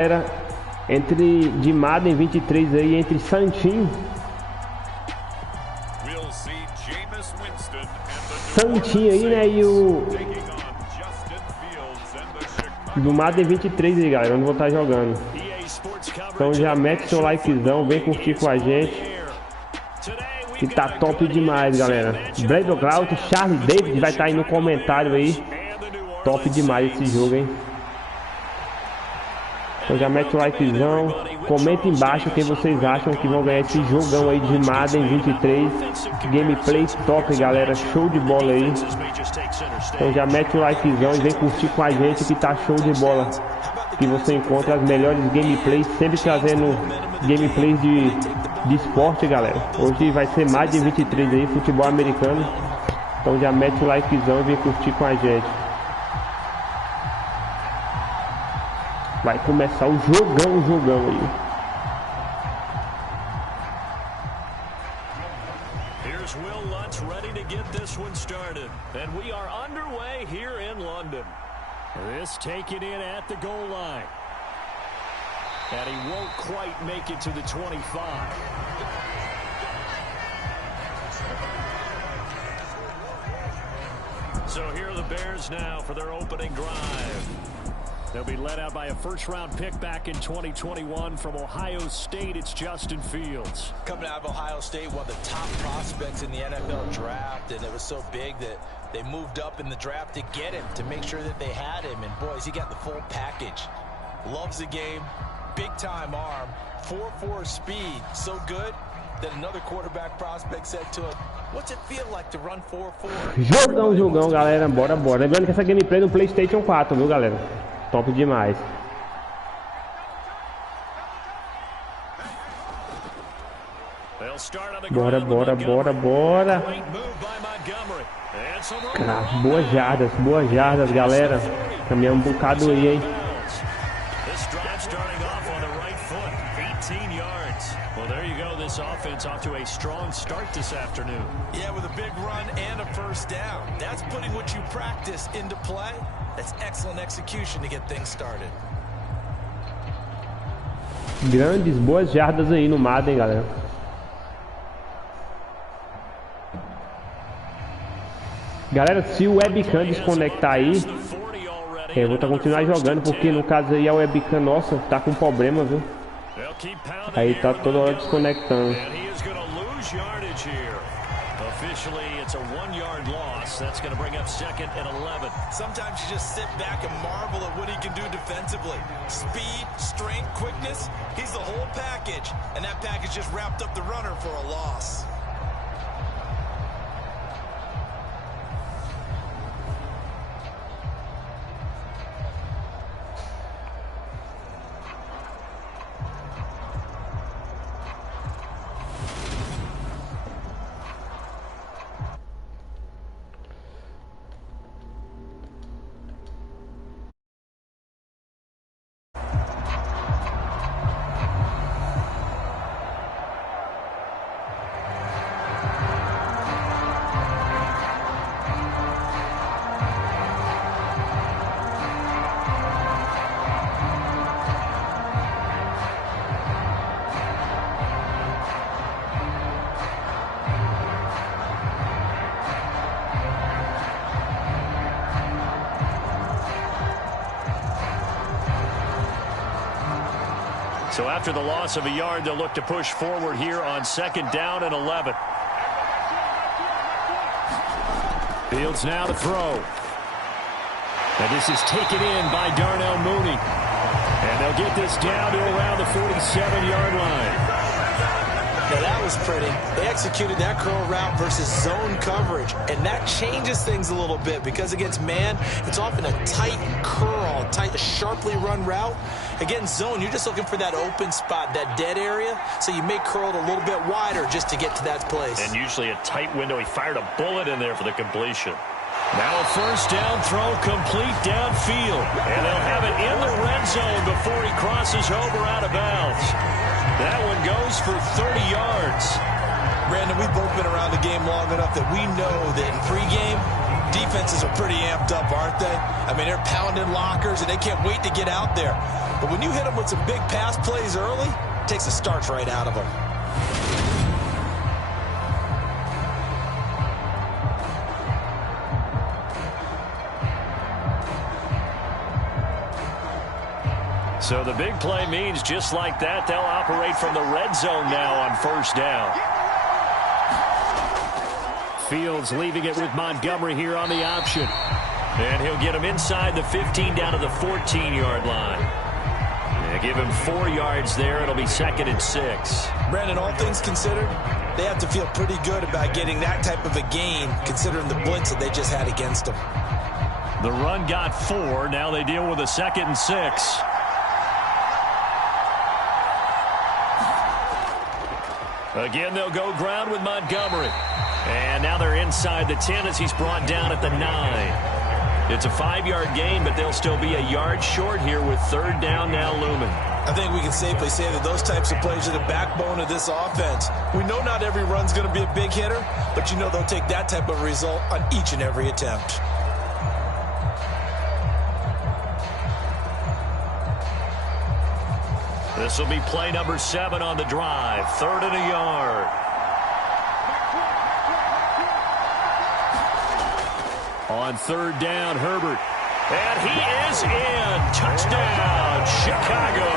Era de Madden 23 aí, entre Santinho aí, né, e o do Madden 23 aí, galera, onde vou estar jogando. Então já mete seu likezão, vem curtir com a gente, que tá top demais, galera. Brandon Cloud, Charlie David vai estar aí no comentário aí. Top demais esse jogo, hein. Então já mete o likezão, comenta embaixo quem vocês acham que vão ganhar esse jogão aí de Madden 23. Gameplay top, galera, show de bola aí. Então já mete o likezão e vem curtir com a gente, que tá show de bola. Que você encontra as melhores gameplays, sempre trazendo gameplays de esporte, galera. Hoje vai ser Madden 23 aí, futebol americano. Então já mete o likezão e vem curtir com a gente. Vai começar o jogão aí. Here's Will Lutz ready to get this one started. And we are underway here in London. This taken in at the goal line. And he won't quite make it to the 25. So here are the Bears now for their opening drive. They'll be led out by a first-round pick back in 2021 from Ohio State. It's Justin Fields. Coming out of Ohio State, one of the top prospects in the NFL draft, and it was so big that they moved up in the draft to get him, to make sure that they had him. And boys, he got the full package. Loves the game, big-time arm, 4.4 speed, so good that another quarterback prospect said to him, "What's it feel like to run 4.4?" Jogão, galera, bora. Lembrando que essa gameplay é no PlayStation 4, viu, galera? Top demais. Bora. Boas jardas, galera. Caminhamos um bocado aí, hein? Well, there you go. This offense off to a strong start this afternoon. Yeah, with a big run and a first down. That's putting what you practice into play. That's excellent execution to get things started. Boas jardas aí no Madden, galera. Galera, se o webcam desconectar aí, eu vou continuar jogando, porque no caso aí a webcam nossa tá com problema, viu? Aí tá toda hora desconectando. Officially, it's a 1-yard loss. That's going to bring up 2nd and 11. Sometimes you just sit back and marvel at what he can do defensively. Speed, strength, quickness. He's the whole package. And that package just wrapped up the runner for a loss. So after the loss of a yard, they'll look to push forward here on 2nd down and 11. Fields now to throw. And this is taken in by Darnell Mooney. And they'll get this down to around the 47-yard line. Now that was pretty. They executed that curl route versus zone coverage, and that changes things a little bit because against man, it's often a tight curl, sharply run route. Against zone, you're just looking for that open spot, that dead area, so you may curl it a little bit wider just to get to that place. And usually a tight window. He fired a bullet in there for the completion. Now a first down throw complete downfield. And they'll have it in the red zone before he crosses over out of bounds. That one goes for 30 yards. Brandon, we've both been around the game long enough that we know that in pregame, Defenses are pretty amped up, aren't they? I mean, they're pounding lockers, and they can't wait to get out there. But when you hit them with some big pass plays early, it takes the starch right out of them. So the big play means just like that, they'll operate from the red zone now on first down. Fields leaving it with Montgomery here on the option. And he'll get him inside the 15 down to the 14-yard line. Yeah, give him 4 yards there. It'll be 2nd and 6. Brandon, all things considered, they have to feel pretty good about getting that type of a gain, considering the blitz that they just had against them. The run got 4. Now they deal with a 2nd and 6. Again, they'll go ground with Montgomery. And now they're inside the 10 as he's brought down at the 9. It's a 5-yard gain, but they'll still be a yard short here with 3rd down now looming. I think we can safely say that those types of plays are the backbone of this offense. We know not every run's going to be a big hitter, but you know they'll take that type of result on each and every attempt. This will be play number 7 on the drive. 3rd and a yard. On 3rd down, Herbert. And he is in. Touchdown, Chicago.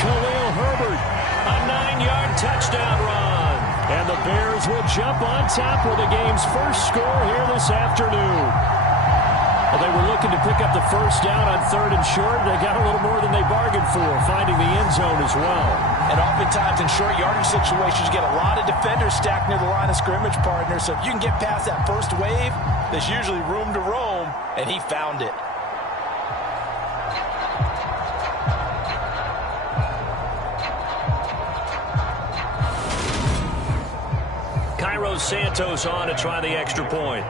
Khalil Herbert, a 9-yard touchdown run. And the Bears will jump on top with the game's first score here this afternoon. Well, they were looking to pick up the first down on 3rd and short. They got a little more than they bargained for, finding the end zone as well. And oftentimes in short yardage situations, you get a lot of defenders stacked near the line of scrimmage, partner. So if you can get past that first wave, there's usually room to roam, and he found it. Cairo Santos on to try the extra point.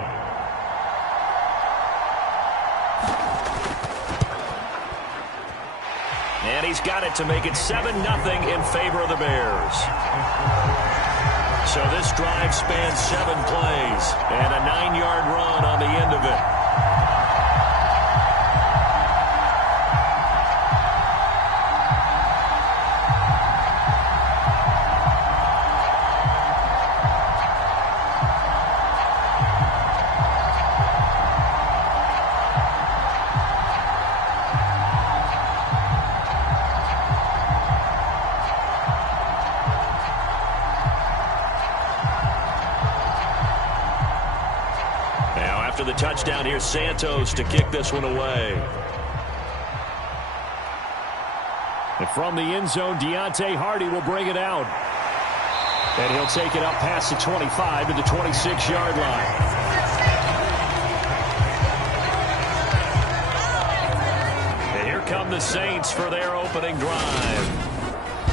And he's got it to make it 7-0 in favor of the Bears. So this drive spans 7 plays and a 9-yard run on the end of it. The touchdown here, Santos to kick this one away. And from the end zone, Deontay Hardy will bring it out. And he'll take it up past the 25 to the 26-yard line. And here come the Saints for their opening drive.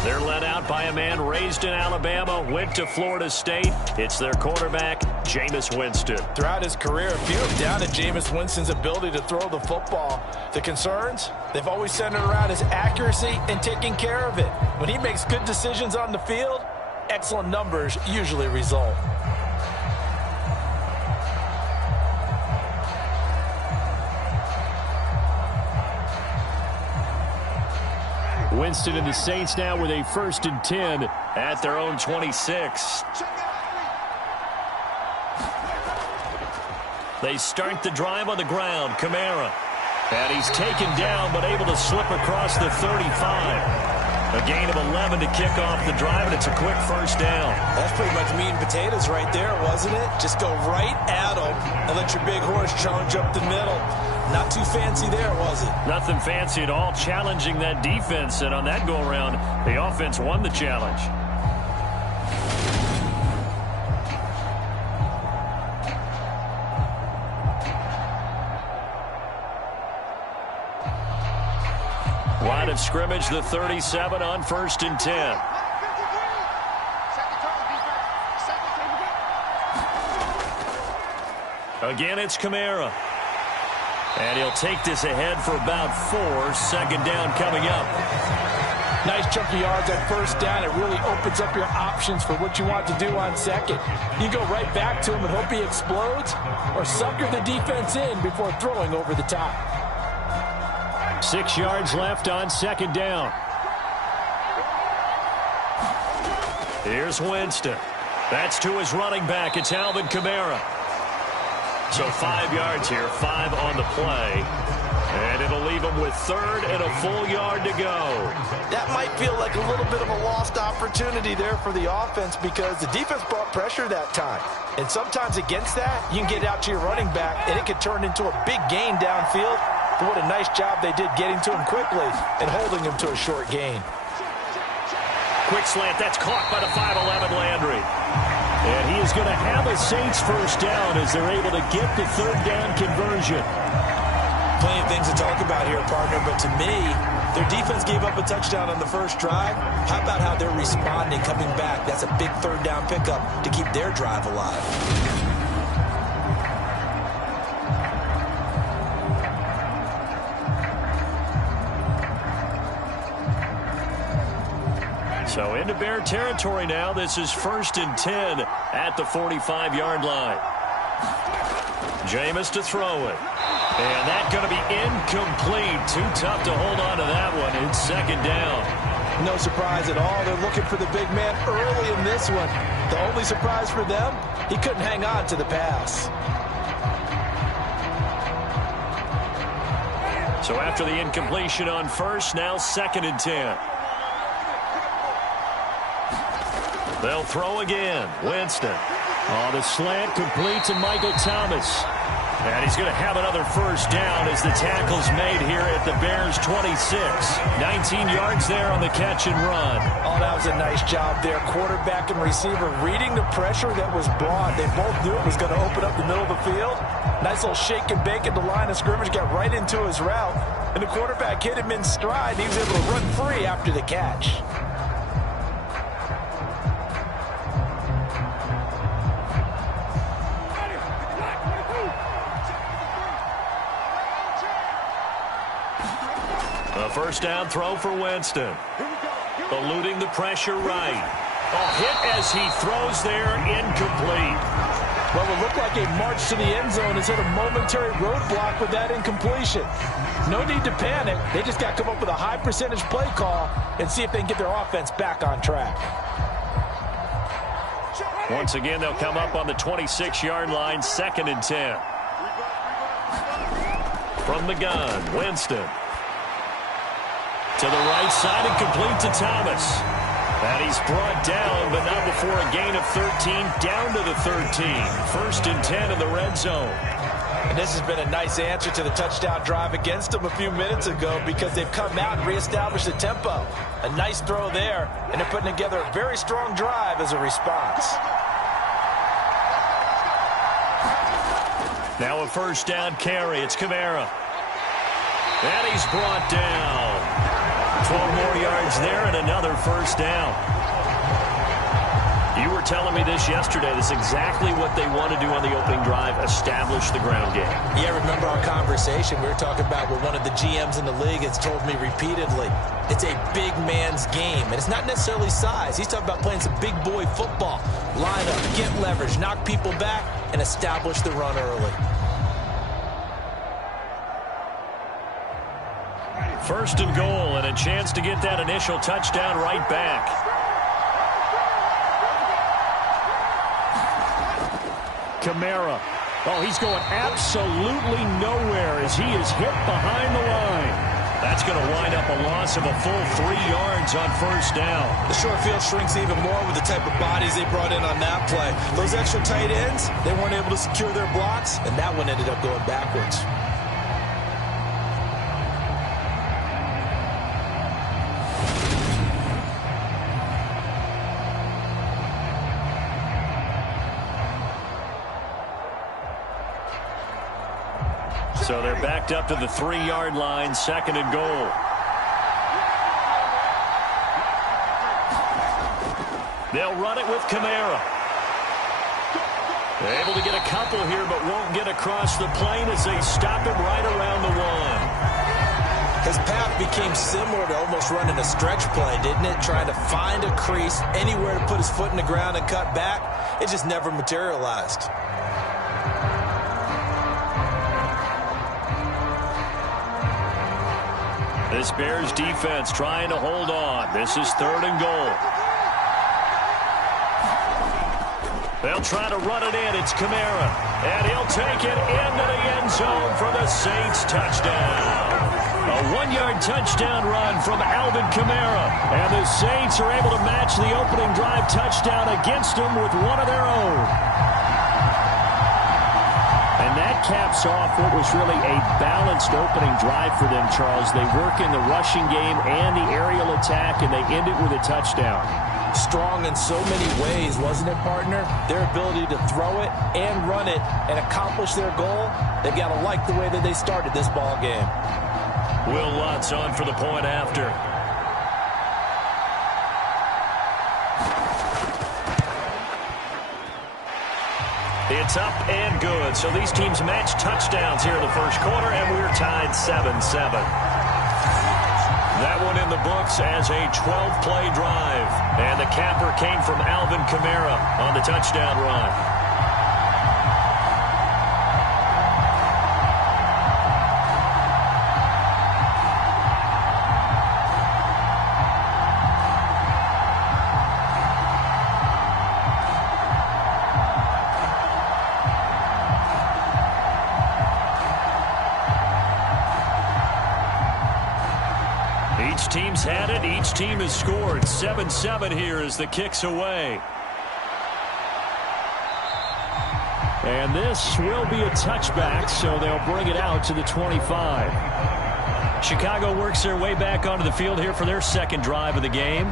They're led out by a man raised in Alabama, went to Florida State. It's their quarterback, Jameis Winston. Throughout his career, people doubted Jameis Winston's ability to throw the football. The concerns, they've always centered around his accuracy and taking care of it. When he makes good decisions on the field, excellent numbers usually result. Winston and the Saints now with a 1st and 10 at their own 26. They start the drive on the ground. Kamara. And he's taken down but able to slip across the 35. A gain of 11 to kick off the drive, and it's a quick first down. That's pretty much meat and potatoes right there, wasn't it? Just go right at them and let your big horse charge up the middle. Not too fancy there, was it? Nothing fancy at all, challenging that defense, and on that go-around, the offense won the challenge. Line of scrimmage, the 37 on 1st and 10. Again, it's Kamara. And he'll take this ahead for about 4. 2nd down coming up. Nice chunk of yards at first down. It really opens up your options for what you want to do on second. You go right back to him and hope he explodes, or sucker the defense in before throwing over the top. 6 yards left on second down. Here's Winston. That's to his running back. It's Alvin Kamara. So 5 yards here, 5 on the play. And it'll leave him with third and a full yard to go. That might feel like a little bit of a lost opportunity there for the offense because the defense brought pressure that time. And sometimes against that, you can get out to your running back, and it can turn into a big gain downfield. But what a nice job they did getting to him quickly and holding him to a short gain. Quick slant, that's caught by the 5'11" Landry. And he is going to have a Saints first down as they're able to get the third down conversion. Plenty of things to talk about here, partner, but to me, their defense gave up a touchdown on the first drive. How about how they're responding, coming back? That's a big third down pickup to keep their drive alive. So into Bear territory now. This is 1st and 10 at the 45-yard line. Jameis to throw it. And that's going to be incomplete. Too tough to hold on to that one. It's second down. No surprise at all. They're looking for the big man early in this one. The only surprise for them, he couldn't hang on to the pass. So after the incompletion on first, now 2nd and 10. They'll throw again. Winston. On the slant, complete to Michael Thomas. And he's going to have another first down as the tackle's made here at the Bears' 26. 19 yards there on the catch and run. Oh, that was a nice job there. Quarterback and receiver reading the pressure that was brought. They both knew it was going to open up the middle of the field. Nice little shake and bake at the line of scrimmage. Got right into his route. And the quarterback hit him in stride. He was able to run free after the catch. A first down throw for Winston. Eluding the pressure right. Hit as he throws there, incomplete. Well, it looked like a march to the end zone has hit a momentary roadblock with that incompletion. No need to panic. They just got to come up with a high percentage play call and see if they can get their offense back on track. Once again, they'll come up on the 26-yard line, 2nd and 10. From the gun, Winston. To the right side and complete to Thomas. And he's brought down, but not before a gain of 13, down to the 13. 1st and 10 in the red zone. And this has been a nice answer to the touchdown drive against them a few minutes ago because they've come out and reestablished the tempo. A nice throw there, and they're putting together a very strong drive as a response. Now a first down carry. It's Kamara. And he's brought down. 12 more yards there and another first down. You were telling me this yesterday. This is exactly what they want to do on the opening drive, establish the ground game. Yeah, remember our conversation. We were talking about what one of the GMs in the league has told me repeatedly. It's a big man's game, and it's not necessarily size. He's talking about playing some big boy football. Line up, get leverage, knock people back, and establish the run early. 1st and goal, and a chance to get that initial touchdown right back. Kamara. Oh, he's going absolutely nowhere as he is hit behind the line. That's going to wind up a loss of a full 3 yards on first down. The short field shrinks even more with the type of bodies they brought in on that play. Those extra tight ends, they weren't able to secure their blocks, and that one ended up going backwards. So they're backed up to the 3-yard line, 2nd and goal. They'll run it with Kamara. They're able to get a couple here, but won't get across the plane as they stop it right around the 1. His path became similar to almost running a stretch play, didn't it? Trying to find a crease, anywhere to put his foot in the ground and cut back. It just never materialized. This Bears defense trying to hold on. This is 3rd and goal. They'll try to run it in. It's Kamara. And he'll take it into the end zone for the Saints touchdown. A 1-yard touchdown run from Alvin Kamara. And the Saints are able to match the opening drive touchdown against them with one of their own. And that caps off what was really a balanced opening drive for them, Charles. They work in the rushing game and the aerial attack, and they end it with a touchdown. Strong in so many ways, wasn't it, partner? Their ability to throw it and run it and accomplish their goal, they've got to like the way that they started this ball game. Will Lutz on for the point after. It's up and good. So these teams match touchdowns here in the first quarter, and we're tied 7-7. That one in the books as a 12-play drive. And the capper came from Alvin Kamara on the touchdown run. Each team's had it. Each team has scored. 7-7 here as the kick's away. And this will be a touchback, so they'll bring it out to the 25. Chicago works their way back onto the field here for their second drive of the game.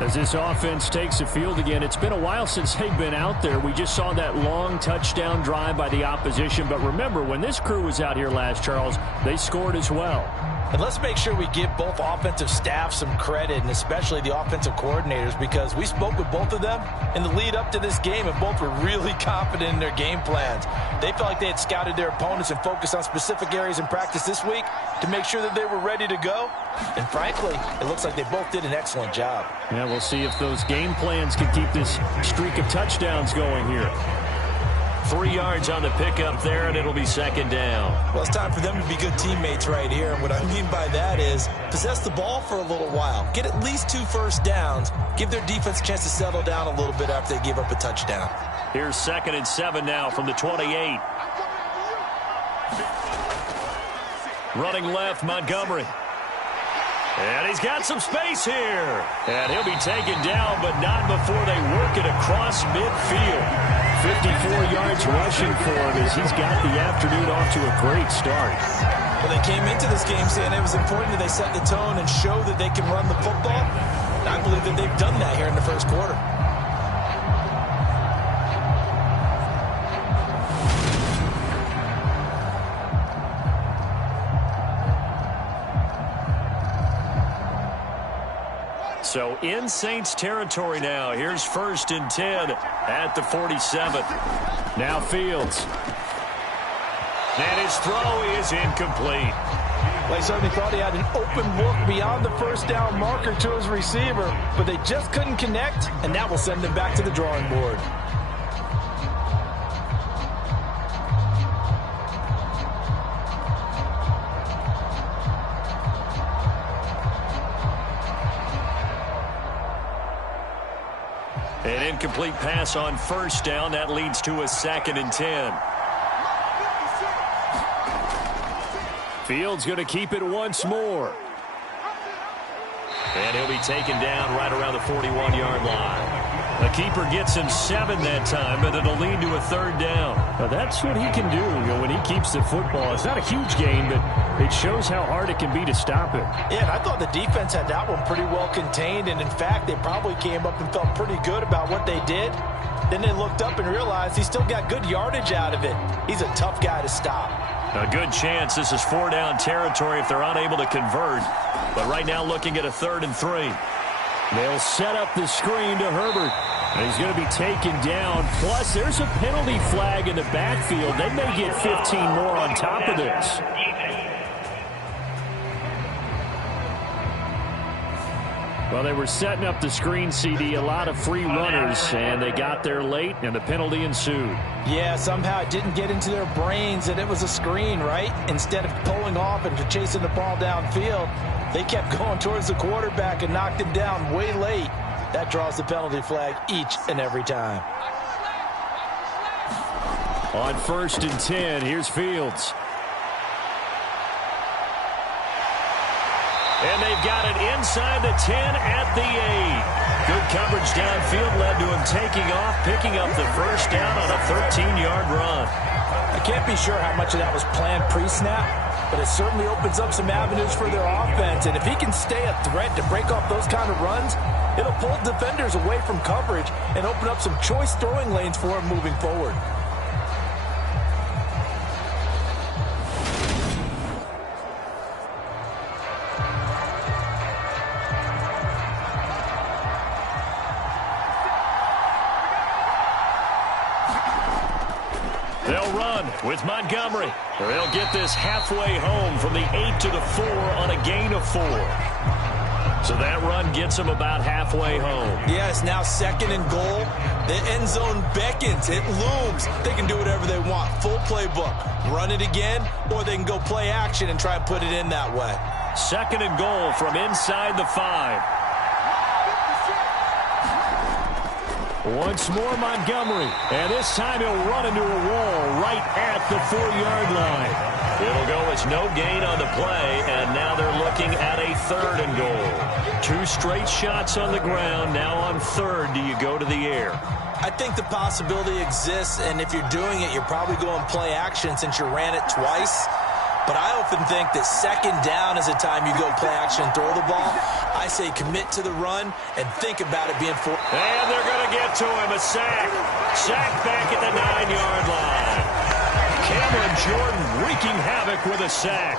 As this offense takes the field again, it's been a while since they've been out there. We just saw that long touchdown drive by the opposition. But remember, when this crew was out here last, Charles, they scored as well. And let's make sure we give both offensive staff some credit, and especially the offensive coordinators, because we spoke with both of them in the lead up to this game, and both were really confident in their game plans. They felt like they had scouted their opponents and focused on specific areas in practice this week to make sure that they were ready to go. And frankly, it looks like they both did an excellent job. Yeah, we'll see if those game plans can keep this streak of touchdowns going here. 3 yards on the pickup there, and it'll be second down. Well, it's time for them to be good teammates right here. And what I mean by that is possess the ball for a little while. Get at least 2 first downs. Give their defense a chance to settle down a little bit after they give up a touchdown. Here's 2nd and 7 now from the 28. Running left, Montgomery. And he's got some space here. And he'll be taken down, but not before they work it across midfield. 54 yards rushing for him as he's got the afternoon off to a great start. Well, they came into this game saying it was important that they set the tone and show that they can run the football. And I believe that they've done that here in the first quarter. So in Saints territory now. Here's 1st and 10 at the 47. Now Fields. And his throw is incomplete. Well, he certainly thought he had an open look beyond the first down marker to his receiver, but they just couldn't connect, and that will send them back to the drawing board. An incomplete pass on 1st down. That leads to a 2nd and 10. Fields going to keep it once more. And he'll be taken down right around the 41-yard line. The keeper gets him 7 that time, but it'll lead to a 3rd down. Now that's what he can do, when he keeps the football. It's not a huge gain, but it shows how hard it can be to stop him. Yeah, and I thought the defense had that one pretty well contained, and in fact, they probably came up and felt pretty good about what they did. Then they looked up and realized he still got good yardage out of it. He's a tough guy to stop. A good chance this is 4-down territory if they're unable to convert. But right now looking at a 3rd and 3. They'll set up the screen to Herbert. And he's going to be taken down. Plus, there's a penalty flag in the backfield. They may get 15 more on top of this. Well, they were setting up the screen, CD, a lot of free runners, and they got there late, and the penalty ensued. Yeah, somehow it didn't get into their brains that it was a screen, right? Instead of pulling off and chasing the ball downfield, they kept going towards the quarterback and knocked him down way late. That draws the penalty flag each and every time. On 1st and 10, here's Fields. And they've got it inside the 10 at the 8. Good coverage downfield led to him taking off, picking up the first down on a 13-yard run. I can't be sure how much of that was planned pre-snap, but it certainly opens up some avenues for their offense. And if he can stay a threat to break off those kind of runs, it'll pull defenders away from coverage and open up some choice throwing lanes for him moving forward. With Montgomery, they'll get this halfway home from the 8 to the 4 on a gain of 4. So that run gets them about halfway home. Yeah, it's now 2nd and goal. The end zone beckons. It looms. They can do whatever they want. Full playbook. Run it again, or they can go play action and try and put it in that way. 2nd and goal from inside the 5. Once more Montgomery, and this time he'll run into a wall right at the 4-yard line. It'll go as no gain on the play, and now they're looking at a 3rd and goal. 2 straight shots on the ground. Now on 3rd, do you go to the air? I think the possibility exists, and if you're doing it, you're probably going play action since you ran it twice. But I often think that 2nd down is a time you go play action and throw the ball. I say commit to the run and think about it being 4. And they're going to get to him. A sack. Sack back at the 9-yard line. Cameron Jordan wreaking havoc with a sack.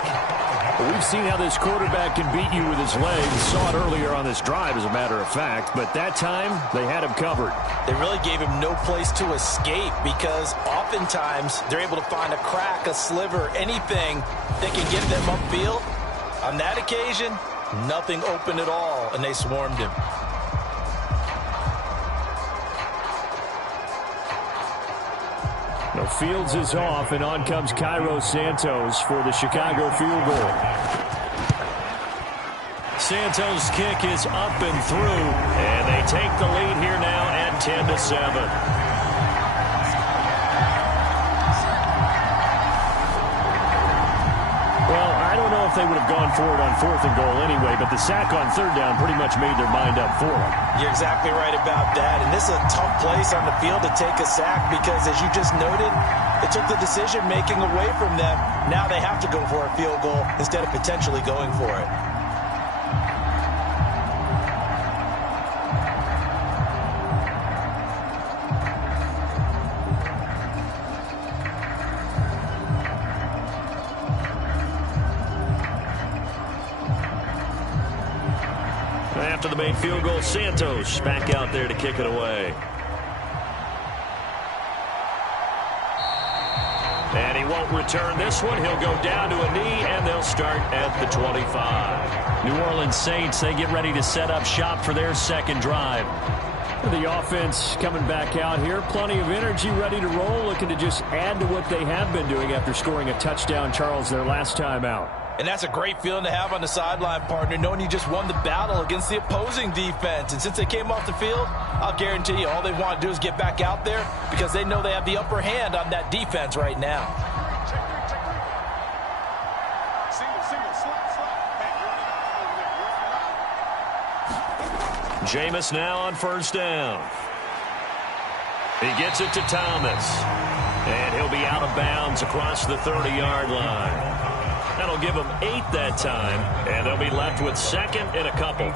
Well, we've seen how this quarterback can beat you with his legs. Saw it earlier on this drive, as a matter of fact. But that time, they had him covered. They really gave him no place to escape because oftentimes they're able to find a crack, a sliver, anything that can get them upfield. On that occasion, nothing open at all, and they swarmed him. Now Fields is off, and on comes Cairo Santos for the Chicago field goal. Santos' kick is up and through, and they take the lead here now at 10-7. If they would have gone for it on 4th and goal anyway, but the sack on 3rd down pretty much made their mind up for them. You're exactly right about that, and this is a tough place on the field to take a sack because, as you just noted, it took the decision-making away from them. Now they have to go for a field goal instead of potentially going for it. After the main field goal, Santos back out there to kick it away. And he won't return this one. He'll go down to a knee, and they'll start at the 25. New Orleans Saints, they get ready to set up shop for their 2nd drive. The offense coming back out here. Plenty of energy, ready to roll, looking to just add to what they have been doing after scoring a touchdown, Charles, their last time out. And that's a great feeling to have on the sideline, partner, knowing you just won the battle against the opposing defense. And since they came off the field, I'll guarantee you all they want to do is get back out there because they know they have the upper hand on that defense right now. Jameis now on 1st down. He gets it to Thomas. And he'll be out of bounds across the 30-yard line. That'll give them 8 that time, and they'll be left with 2nd and a couple.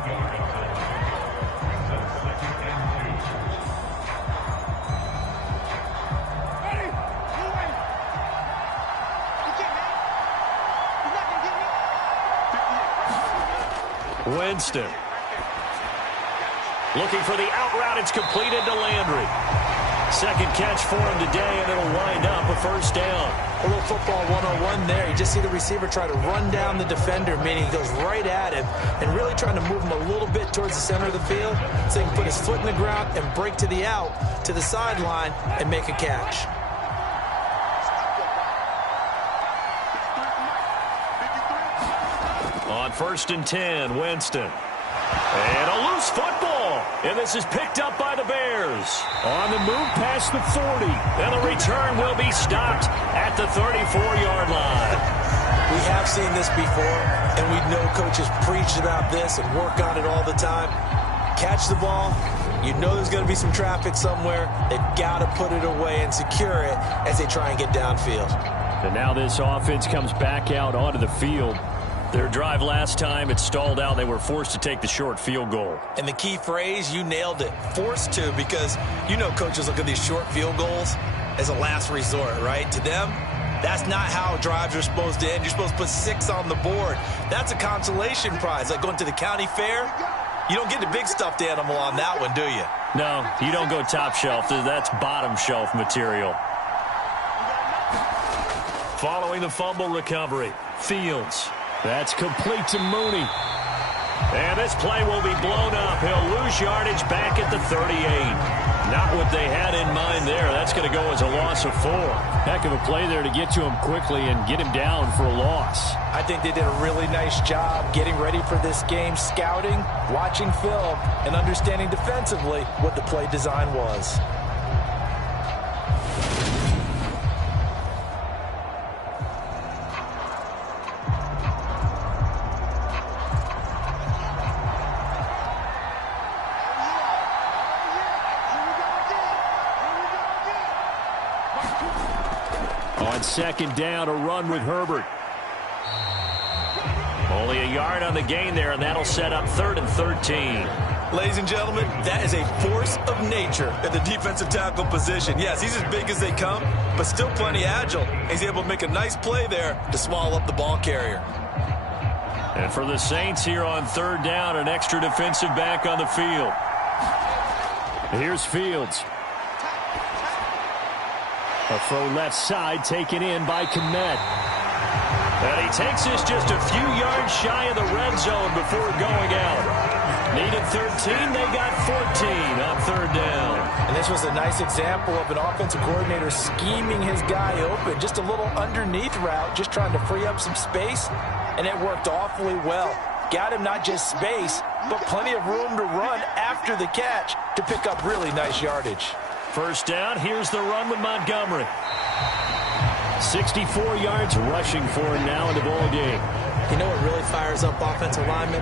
Winston. Looking for the out route. It's completed to Landry. 2nd catch for him today, and it'll wind up a 1st down. A little football 101 there. You just see the receiver try to run down the defender, meaning he goes right at him and really trying to move him a little bit back towards the center of the field so he can put his foot in the ground and break to the out, to the sideline, and make a catch. On 1st and 10, Winston. And a loose football. And this is picked up by the Bears. On the move past the 40. And the return will be stopped at the 34-yard line. We have seen this before, and we know coaches preach about this and work on it all the time. Catch the ball. You know there's going to be some traffic somewhere. They've got to put it away and secure it as they try and get downfield. And now this offense comes back out onto the field. Their drive last time, it stalled out. They were forced to take the short field goal. And the key phrase, you nailed it, forced to, because you know coaches look at these short field goals as a last resort, right? To them, that's not how drives are supposed to end. You're supposed to put 6 on the board. That's a consolation prize, like going to the county fair. You don't get the big stuffed animal on that one, do you? No, you don't go top shelf. That's bottom shelf material. Following the fumble recovery, Fields. That's complete to Mooney. And this play will be blown up. He'll lose yardage back at the 38. Not what they had in mind there. That's going to go as a loss of 4. Heck of a play there to get to him quickly and get him down for a loss. I think they did a really nice job getting ready for this game, scouting, watching film, and understanding defensively what the play design was. On 2nd down, a run with Herbert. Only a yard on the gain there, and that'll set up 3rd and 13. Ladies and gentlemen, that is a force of nature at the defensive tackle position. Yes, he's as big as they come, but still plenty agile. He's able to make a nice play there to swallow up the ball carrier. And for the Saints here on 3rd down, an extra defensive back on the field. Here's Fields. A throw left side taken in by Kmet. And he takes this just a few yards shy of the red zone before going out. Needed 13, they got 14 on 3rd down. And this was a nice example of an offensive coordinator scheming his guy open. Just a little underneath route, just trying to free up some space, and it worked awfully well. Got him not just space, but plenty of room to run after the catch to pick up really nice yardage. 1st down, here's the run with Montgomery. 64 yards rushing for him now in the ball game. You know what really fires up offensive linemen?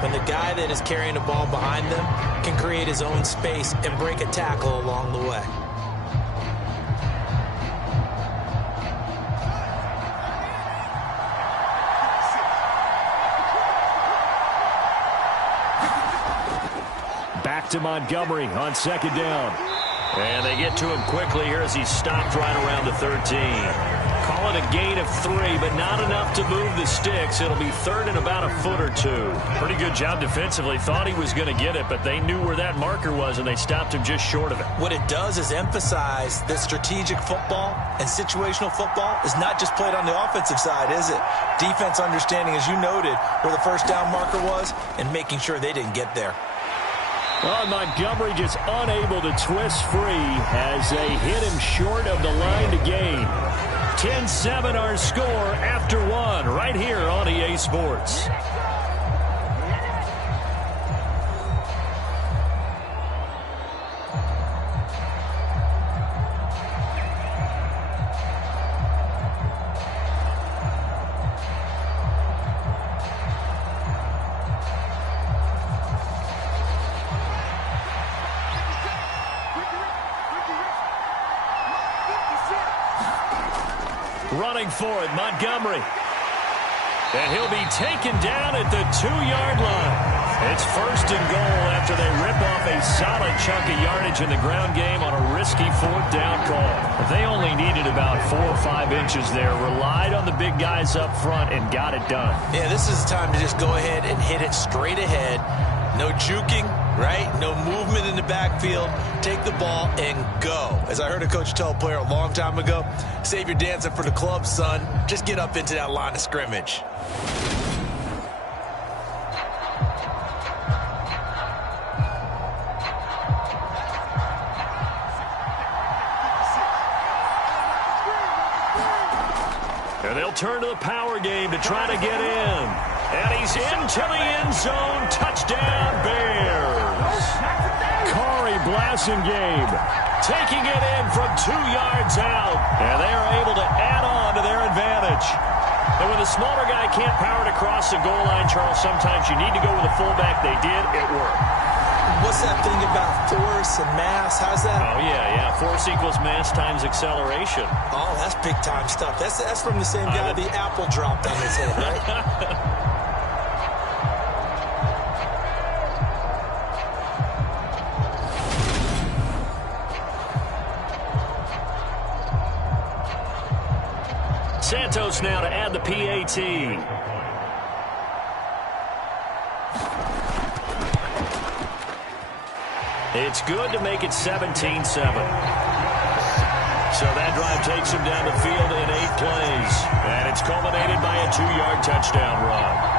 When the guy that is carrying the ball behind them can create his own space and break a tackle along the way. Back to Montgomery on 2nd down. And they get to him quickly here as he's stopped right around the 13. Call it a gain of 3, but not enough to move the sticks. It'll be 3rd and about a foot or 2. Pretty good job defensively. Thought he was going to get it, but they knew where that marker was, and they stopped him just short of it. What it does is emphasize that strategic football and situational football is not just played on the offensive side, is it? Defense understanding, as you noted, where the 1st down marker was and making sure they didn't get there. Well, Montgomery just unable to twist free as they hit him short of the line to gain. 10-7 our score after 1 right here on EA Sports. Running for it, Montgomery. And he'll be taken down at the 2-yard line. It's 1st and goal after they rip off a solid chunk of yardage in the ground game on a risky 4th down call. They only needed about 4 or 5 inches there, relied on the big guys up front, and got it done. Yeah, this is the time to just go ahead and hit it straight ahead. No juking, right? No movement in the backfield. Take the ball and go. As I heard a coach tell a player a long time ago, save your dancing for the club, son. Just get up into that line of scrimmage. And they'll turn to the power game to try to get in. And he's into the end zone. Touchdown, Bears. Corey Blasingame taking it in from 2 yards out. And they are able to add on to their advantage. And when the smaller guy can't power it across the goal line, Charles, sometimes you need to go with a fullback. They did. It worked. What's that thing about force and mass? How's that? Oh, yeah. Force equals mass times acceleration. Oh, that's big-time stuff. That's from the same guy the apple dropped on his head, right? Santos now to add the PAT. It's good to make it 17-7. So that drive takes him down the field in 8 plays. And it's culminated by a 2-yard touchdown run.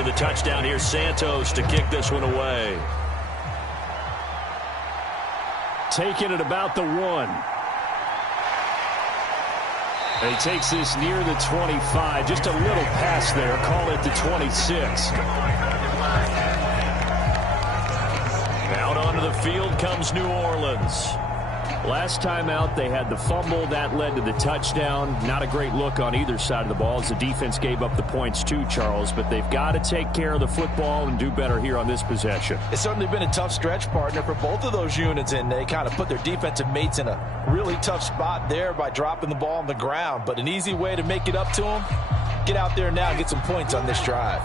The touchdown here, Santos to kick this one away. Taking it about the 1. And he takes this near the 25. Just a little pass there. Call it the 26. Out onto the field comes New Orleans. Last time out, they had the fumble. That led to the touchdown. Not a great look on either side of the ball as the defense gave up the points too, Charles. But they've got to take care of the football and do better here on this possession. It's certainly been a tough stretch, partner, for both of those units, and they kind of put their defensive mates in a really tough spot there by dropping the ball on the ground. But an easy way to make it up to them, get out there now and get some points on this drive.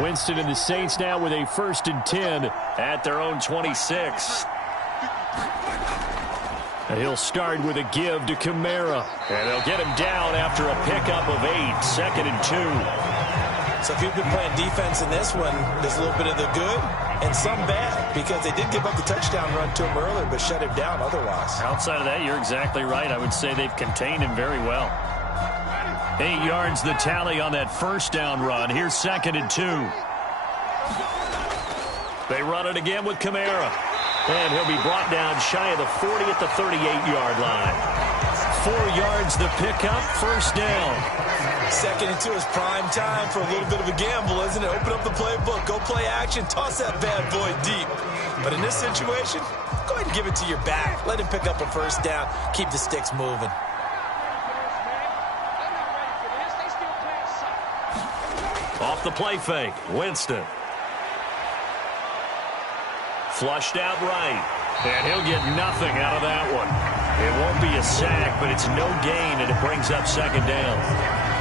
Winston and the Saints now with a 1st and 10 at their own 26. And he'll start with a give to Kamara. And they'll get him down after a pickup of 8, 2nd and 2. So if you've been playing defense in this one, there's a little bit of the good and some bad, because they did give up the touchdown run to him earlier, but shut him down otherwise. Outside of that, you're exactly right. I would say they've contained him very well. 8 yards the tally on that 1st down run. Here's 2nd and 2. They run it again with Kamara. And he'll be brought down shy of the 40 at the 38-yard line. 4 yards the pickup, 1st down. 2nd and 2 is prime time for a little bit of a gamble, isn't it? Open up the playbook, go play action, toss that bad boy deep. But in this situation, go ahead and give it to your back. Let him pick up a 1st down, keep the sticks moving. Off the play fake, Winston. Flushed out right. And he'll get nothing out of that one. It won't be a sack, but it's no gain, and it brings up 2nd down.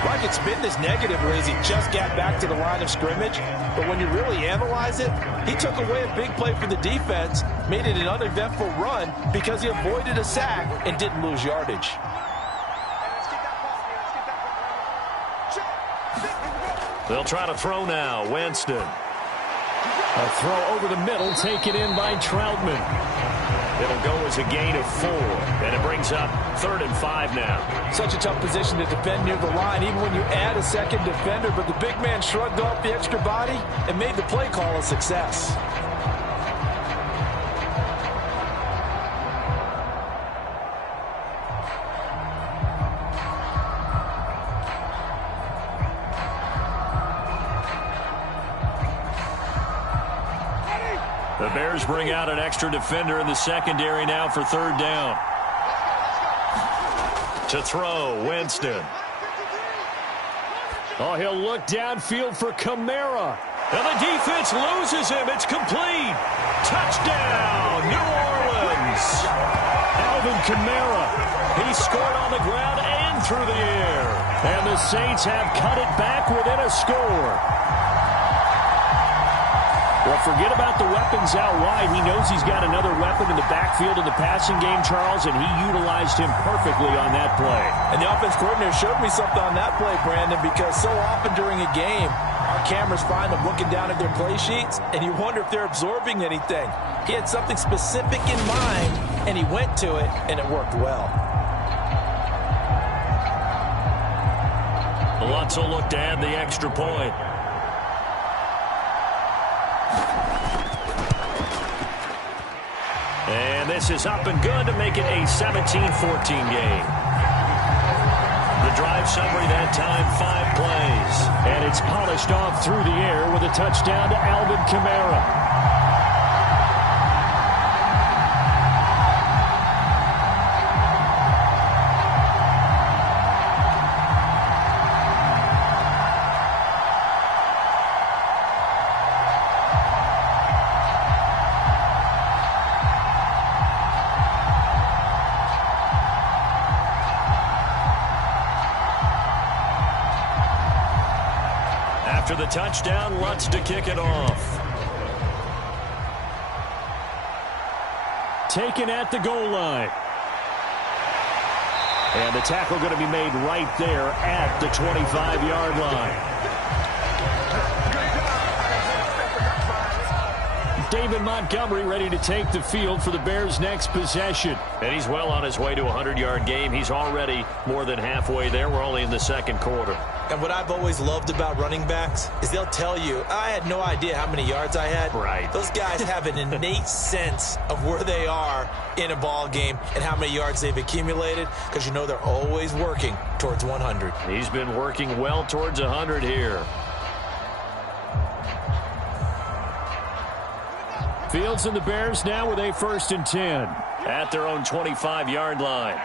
Well, I could spin this negatively as he just got back to the line of scrimmage. But when you really analyze it, he took away a big play for the defense, made it an uneventful run because he avoided a sack and didn't lose yardage. They'll try to throw now. Winston. A throw over the middle, taken in by Troutman. It'll go as a gain of 4, and it brings up 3rd and 5 now. Such a tough position to defend near the line, even when you add a 2nd defender, but the big man shrugged off the extra body and made the play call a success. The Bears bring out an extra defender in the secondary now for 3rd down. To throw, Winston. Oh, he'll look downfield for Kamara. And the defense loses him. It's complete. Touchdown, New Orleans. Alvin Kamara. He scored on the ground and through the air. And the Saints have cut it back within a score. Well, forget about the weapons out wide. He knows he's got another weapon in the backfield in the passing game, Charles, and he utilized him perfectly on that play. And the offense coordinator showed me something on that play, Brandon, because so often during a game, our cameras find them looking down at their play sheets, and you wonder if they're absorbing anything. He had something specific in mind, and he went to it, and it worked well. Alonso looked to add the extra point. And this is up and good to make it a 17-14 game. The drive summary that time, 5 plays. And it's polished off through the air with a touchdown to Alvin Kamara. After the touchdown, Lutz to kick it off. Taken at the goal line. And the tackle going to be made right there at the 25-yard line. David Montgomery ready to take the field for the Bears' next possession. And he's well on his way to a 100-yard game. He's already more than halfway there. We're only in the second quarter. And what I've always loved about running backs is they'll tell you, I had no idea how many yards I had. Right. Those guys have an innate sense of where they are in a ball game and how many yards they've accumulated, because you know they're always working towards 100. He's been working well towards 100 here. Fields and the Bears now with a 1st and 10 at their own 25-yard line.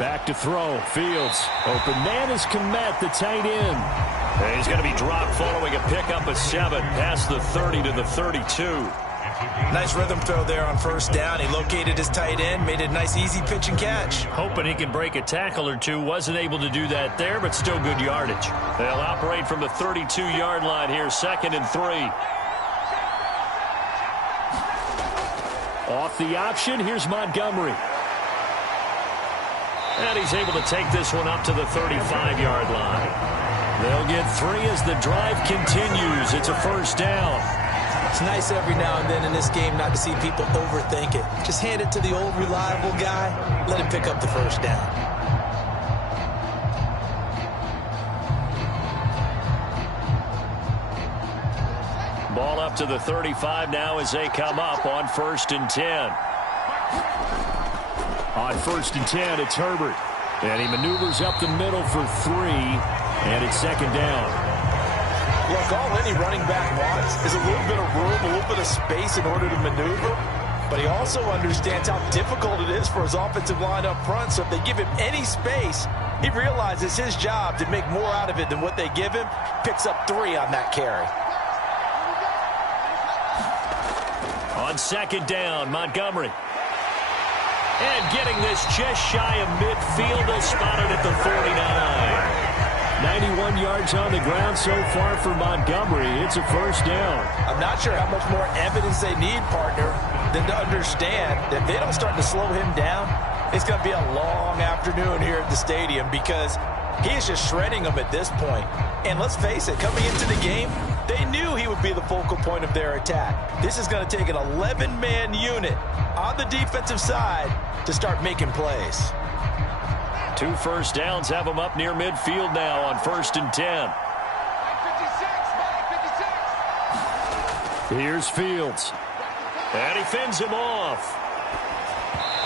Back to throw. Fields. Open man is Kmet, the tight end. And he's going to be dropped following a pickup of 7 past the 30 to the 32. Nice rhythm throw there on 1st down. He located his tight end, made it a nice easy pitch and catch. Hoping he can break a tackle or two. Wasn't able to do that there, but still good yardage. They'll operate from the 32-yard line here, 2nd and 3. Off the option, here's Montgomery. And he's able to take this one up to the 35-yard line. They'll get 3 as the drive continues. It's a 1st down. It's nice every now and then in this game not to see people overthink it. Just hand it to the old reliable guy. Let him pick up the 1st down. Ball up to the 35 now as they come up on 1st and 10. On 1st and 10, it's Herbert. And he maneuvers up the middle for 3. And it's 2nd down. Look, all any running back wants is a little bit of room, a little bit of space in order to maneuver. But he also understands how difficult it is for his offensive line up front. So if they give him any space, he realizes his job to make more out of it than what they give him. Picks up 3 on that carry. On 2nd down, Montgomery. And getting this just shy of midfield, they'll spot it at the 49. 91 yards on the ground so far for Montgomery. It's a 1st down. I'm not sure how much more evidence they need, partner, than to understand that if they don't start to slow him down, it's going to be a long afternoon here at the stadium, because he is just shredding them at this point. And let's face it, coming into the game, they knew he would be the focal point of their attack. This is going to take an 11-man unit on the defensive side to start making plays. 2 1st downs have them up near midfield now on 1st and 10. Here's Fields. And he fends him off.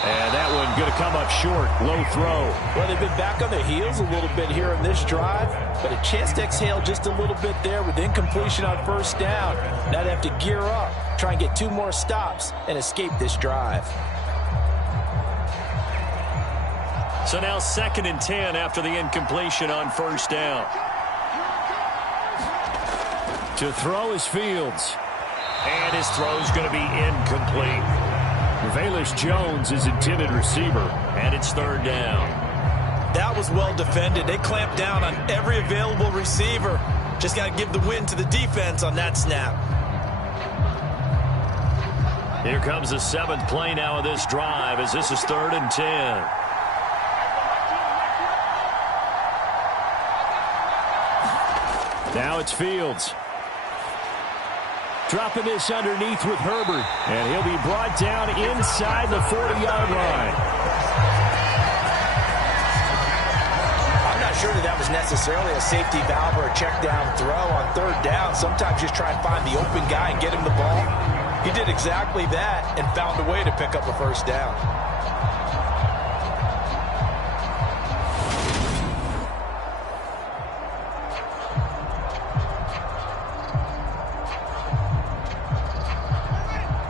And that one going to come up short. Low throw. Well, they've been back on their heels a little bit here in this drive, but a chance to exhale just a little bit there with incompletion on 1st down. Now they have to gear up, try and get 2 more stops, and escape this drive. So now 2nd and 10 after the incompletion on 1st down. To throw is Fields. And his throw's going to be incomplete. Velus Jones is intended receiver, and it's 3rd down. That was well defended. They clamped down on every available receiver. Just got to give the win to the defense on that snap. Here comes the 7th play now of this drive as this is 3rd and 10. Now it's Fields. Dropping this underneath with Herbert. And he'll be brought down inside the 40-yard line. I'm not sure that was necessarily a safety valve or a check down throw on 3rd down. Sometimes just try and find the open guy and get him the ball. He did exactly that and found a way to pick up a 1st down.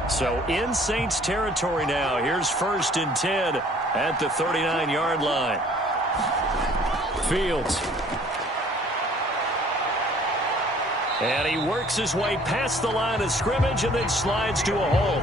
So in Saints territory now. Here's 1st and 10 at the 39-yard line. Fields. And he works his way past the line of scrimmage and then slides to a hole.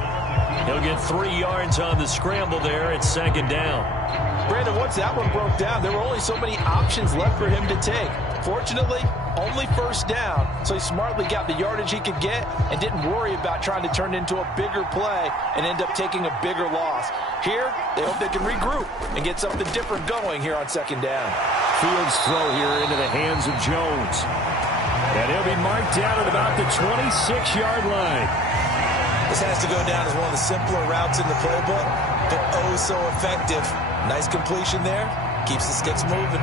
He'll get 3 yards on the scramble there at 2nd down. Brandon, once that one broke down, there were only so many options left for him to take. Fortunately, only 1st down, so he smartly got the yardage he could get and didn't worry about trying to turn it into a bigger play and end up taking a bigger loss. Here, they hope they can regroup and get something different going here on 2nd down. Fields throw here into the hands of Jones. And he'll be marked down at about the 26-yard line. This has to go down as one of the simpler routes in the playbook, but oh so effective. Nice completion there. Keeps the sticks moving.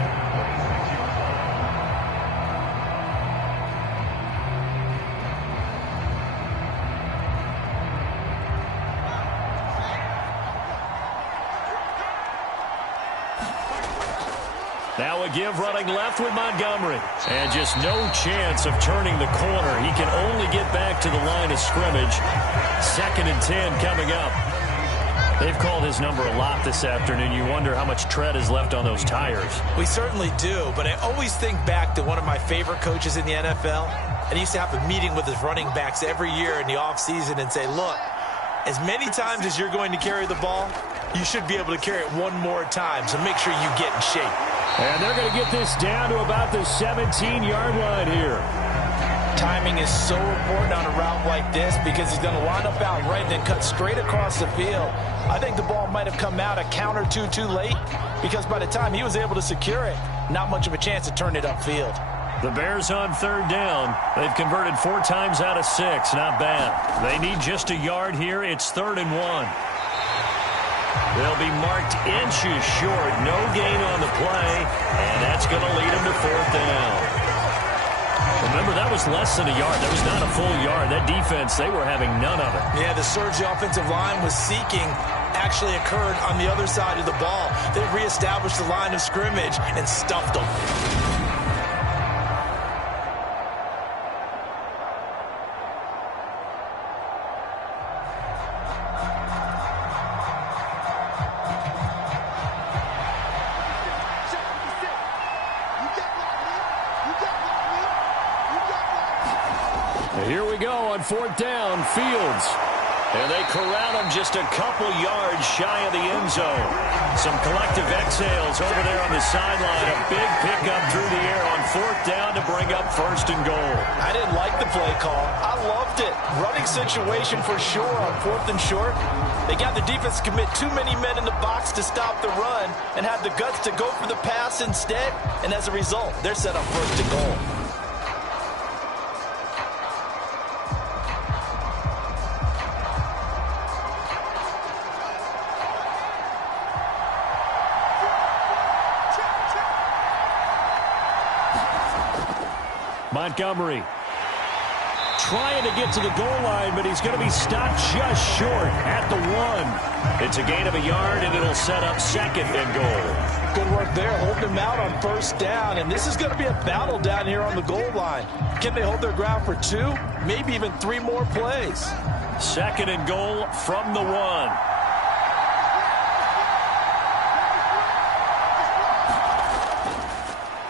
Now a give running left with Montgomery. And just no chance of turning the corner. He can only get back to the line of scrimmage. 2nd and 10 coming up. They've called his number a lot this afternoon. You wonder how much tread is left on those tires. We certainly do, but I always think back to one of my favorite coaches in the NFL. And he used to have a meeting with his running backs every year in the offseason and say, look, as many times as you're going to carry the ball, you should be able to carry it one more time, so make sure you get in shape. And they're going to get this down to about the 17-yard line here. Timing is so important on a route like this because he's going to line up out right and then cut straight across the field. I think the ball might have come out a count or two too late because by the time he was able to secure it, not much of a chance to turn it upfield. The Bears on 3rd down. They've converted 4 times out of 6. Not bad. They need just a yard here. It's 3rd and 1. They'll be marked inches short. No gain on the play, and that's going to lead them to 4th down. Remember, that was less than a yard. That was not a full yard. That defense, they were having none of it. Yeah, the surge the offensive line was seeking actually occurred on the other side of the ball. They reestablished the line of scrimmage and stuffed them. Here we go on 4th down, Fields. And they corral him just a couple yards shy of the end zone. Some collective exhales over there on the sideline. A big pickup through the air on 4th down to bring up 1st and goal. I didn't like the play call. I loved it. Running situation for sure on 4th and short. They got the defense to commit too many men in the box to stop the run and had the guts to go for the pass instead. And as a result, they're set up 1st and goal. Montgomery trying to get to the goal line, but he's going to be stopped just short at the 1. It's a gain of a yard, and it'll set up 2nd and goal. Good work there, holding them out on 1st down, and this is going to be a battle down here on the goal line. Can they hold their ground for 2, maybe even 3 more plays? 2nd and goal from the 1.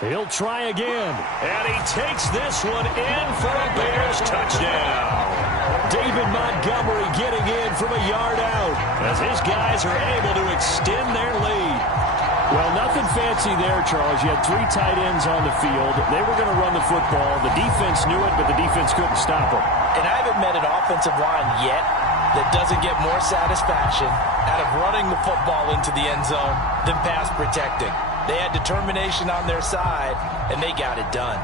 He'll try again, and he takes this one in for a Bears touchdown. David Montgomery getting in from a yard out as his guys are able to extend their lead. Well, nothing fancy there, Charles. You had 3 tight ends on the field. They were going to run the football. The defense knew it, but the defense couldn't stop them. And I haven't met an offensive line yet that doesn't get more satisfaction out of running the football into the end zone than pass protecting. They had determination on their side, and they got it done.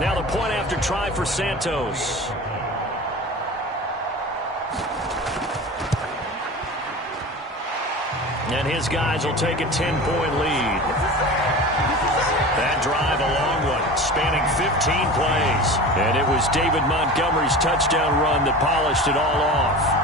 Now the point after try for Santos. And his guys will take a 10-point lead. That drive, a long one, spanning 15 plays. And it was David Montgomery's touchdown run that polished it all off.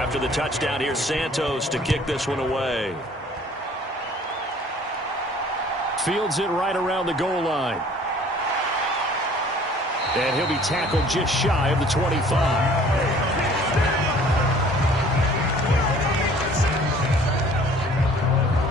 After the touchdown, here's Santos to kick this one away. Fields it right around the goal line. And he'll be tackled just shy of the 25.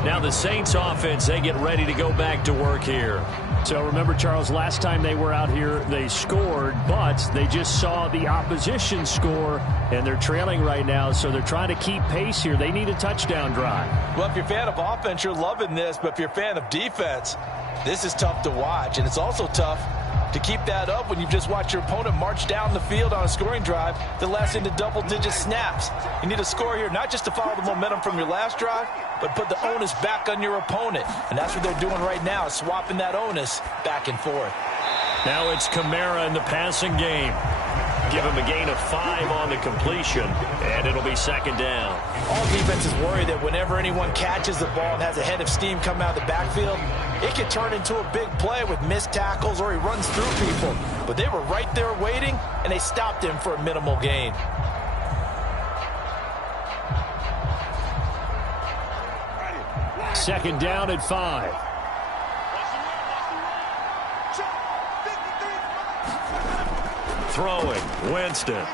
Now the Saints offense, they get ready to go back to work here. So remember, Charles, last time they were out here, they scored, but they just saw the opposition score, and they're trailing right now, so they're trying to keep pace here. They need a touchdown drive. Well, if you're a fan of offense, you're loving this, but if you're a fan of defense, this is tough to watch, and it's also tough to keep that up when you've just watched your opponent march down the field on a scoring drive that lasts into double-digit snaps. You need a score here, not just to follow the momentum from your last drive, but put the onus back on your opponent. And that's what they're doing right now, swapping that onus back and forth. Now it's Kamara in the passing game. Give him a gain of 5 on the completion, and it'll be second down. All defenses worry that whenever anyone catches the ball and has a head of steam come out of the backfield, it could turn into a big play with missed tackles or he runs through people. But they were right there waiting, and they stopped him for a minimal gain. Second down at 5. Throwing, Winston.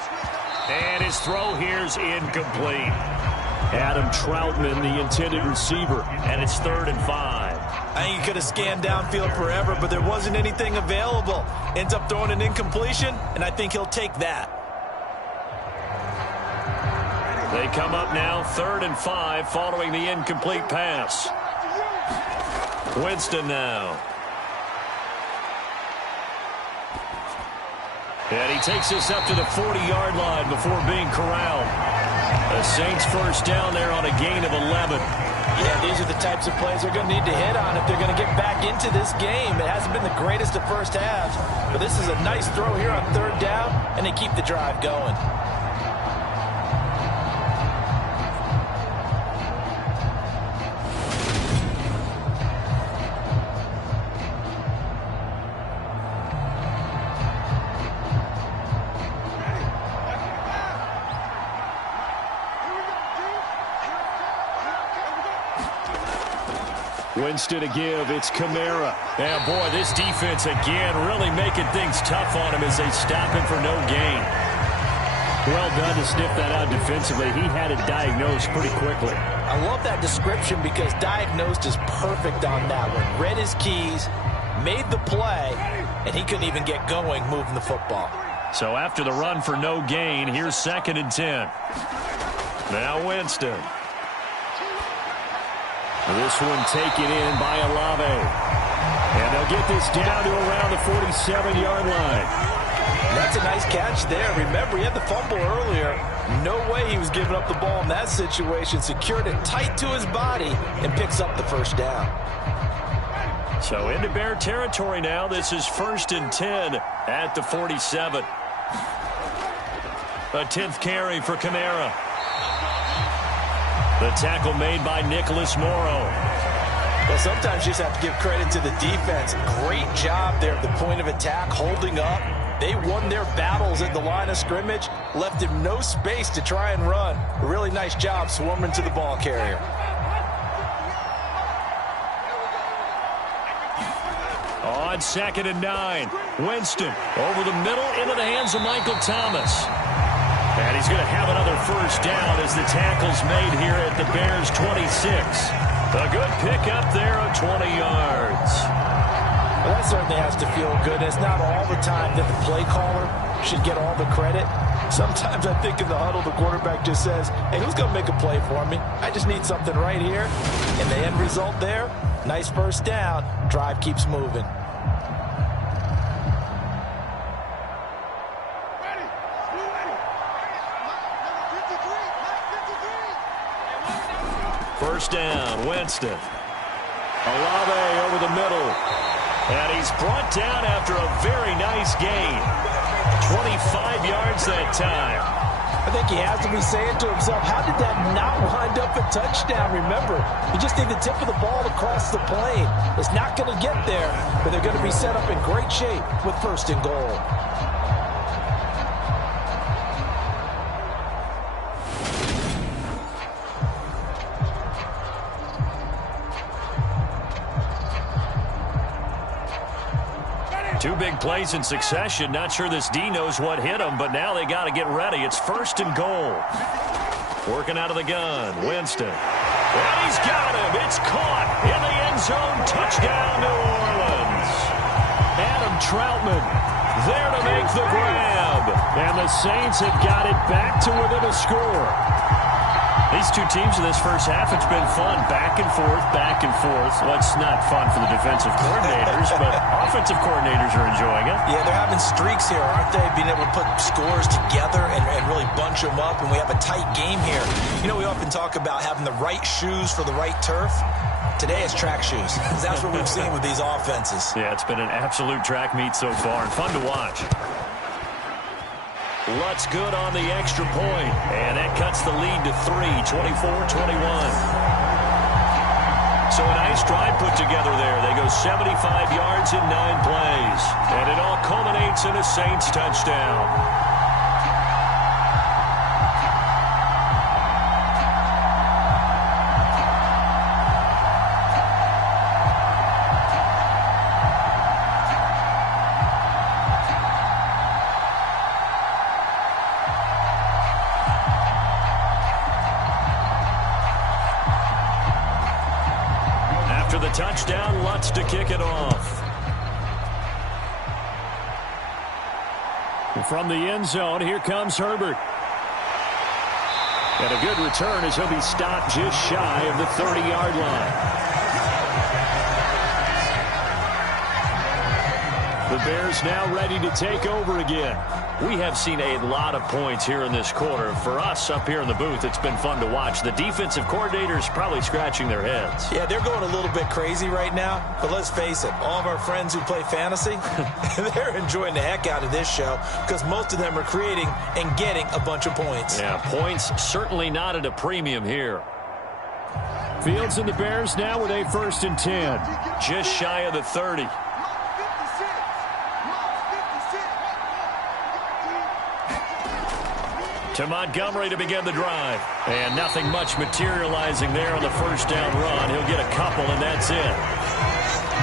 And his throw here's incomplete. Adam Troutman, the intended receiver, and it's 3rd and 5. I think he could have scanned downfield forever, but there wasn't anything available. Ends up throwing an incompletion, and I think he'll take that. They come up now 3rd and 5 following the incomplete pass. Winston now. And he takes this up to the 40-yard line before being corralled. The Saints first down there on a gain of 11. Yeah, these are the types of plays they're going to need to hit on if they're going to get back into this game. It hasn't been the greatest of first halves, but this is a nice throw here on 3rd down, and they keep the drive going. Winston to give. It's Kamara. And boy, this defense again really making things tough on him as they stop him for no gain. Well done to sniff that out defensively. He had it diagnosed pretty quickly. I love that description because diagnosed is perfect on that one. Read his keys, made the play, and he couldn't even get going moving the football. So after the run for no gain, here's 2nd and 10. Now Winston. This one taken in by Olave. And they'll get this down to around the 47-yard line. That's a nice catch there. Remember, he had the fumble earlier. No way he was giving up the ball in that situation. Secured it tight to his body and picks up the first down. So into Bear territory now. This is 1st and 10 at the 47. A 10th carry for Kamara. The tackle made by Nicholas Morrow. Well, sometimes you just have to give credit to the defense. Great job there at the point of attack, holding up. They won their battles at the line of scrimmage, left him no space to try and run. A really nice job swarming to the ball carrier. On 2nd and 9, Winston over the middle into the hands of Michael Thomas. And he's going to have another first down as the tackle's made here at the Bears' 26. A good pickup there of 20 yards. Well, that certainly has to feel good. It's not all the time that the play caller should get all the credit. Sometimes I think in the huddle, the quarterback just says, hey, who's going to make a play for me? I just need something right here. And the end result there, nice first down. Drive keeps moving. First down, Winston. Olave over the middle. And he's brought down after a very nice gain. 25 yards that time. I think he has to be saying to himself, how did that not wind up a touchdown? Remember, you just need the tip of the ball across the plane. It's not going to get there, but they're going to be set up in great shape with 1st and goal. Two big plays in succession. Not sure this D knows what hit him, but now they got to get ready. It's 1st and goal. Working out of the gun, Winston. And he's got him. It's caught in the end zone. Touchdown, New Orleans. Adam Troutman there to make the grab. And the Saints have got it back to within a score. These two teams in this first half, it's been fun. Back and forth, back and forth. Well, it's not fun for the defensive coordinators, but offensive coordinators are enjoying it. Yeah, they're having streaks here, aren't they? Being able to put scores together and really bunch them up, and we have a tight game here. You know, we often talk about having the right shoes for the right turf. Today it's track shoes. That's what we've seen with these offenses. Yeah, it's been an absolute track meet so far, and fun to watch. Lutz good on the extra point, and that cuts the lead to 3, 24-21. So a nice drive put together there. They go 75 yards in 9 plays, and it all culminates in a Saints touchdown. The touchdown, Lutz to kick it off. And from the end zone, here comes Herbert. And a good return as he'll be stopped just shy of the 30-yard line. The Bears now ready to take over again. We have seen a lot of points here in this quarter. For us up here in the booth, it's been fun to watch. The defensive coordinators probably scratching their heads. Yeah, they're going a little bit crazy right now. But let's face it, all of our friends who play fantasy, they're enjoying the heck out of this show because most of them are creating and getting a bunch of points. Yeah, points certainly not at a premium here. Fields and the Bears now with a 1st and 10. Just shy of the 30. To Montgomery to begin the drive. And nothing much materializing there on the first down run. He'll get a couple, and that's it.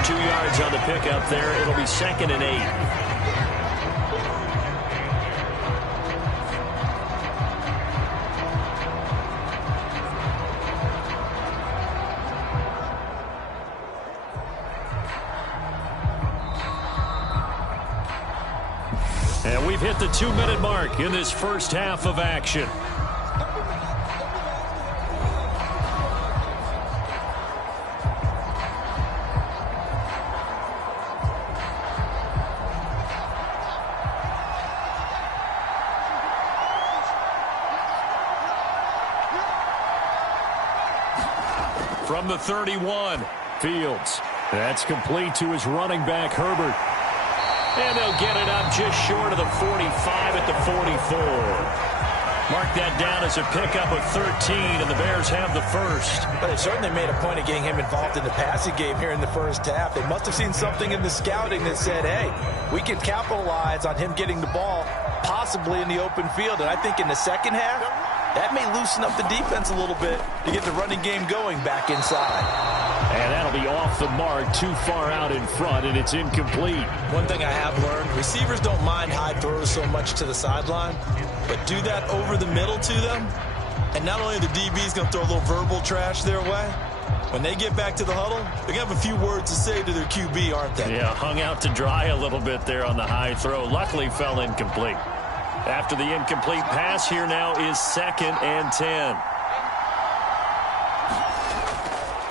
2 yards on the pickup there. It'll be 2nd and 8. And we've hit the 2-minute mark in this first half of action. From the 31, Fields. That's complete to his running back, Herbert. And they'll get it up just short of the 45 at the 44. Mark that down as a pickup of 13, and the Bears have the first. But they certainly made a point of getting him involved in the passing game here in the first half. They must have seen something in the scouting that said, hey, we can capitalize on him getting the ball possibly in the open field. And I think in the second half, that may loosen up the defense a little bit to get the running game going back inside. And that'll be off the mark, too far out in front, and it's incomplete. One thing I have learned, receivers don't mind high throws so much to the sideline, but do that over the middle to them, and not only are the DBs going to throw a little verbal trash their way, when they get back to the huddle, they're going to have a few words to say to their QB, aren't they? Yeah, hung out to dry a little bit there on the high throw. Luckily fell incomplete. After the incomplete pass, here now is 2nd and 10.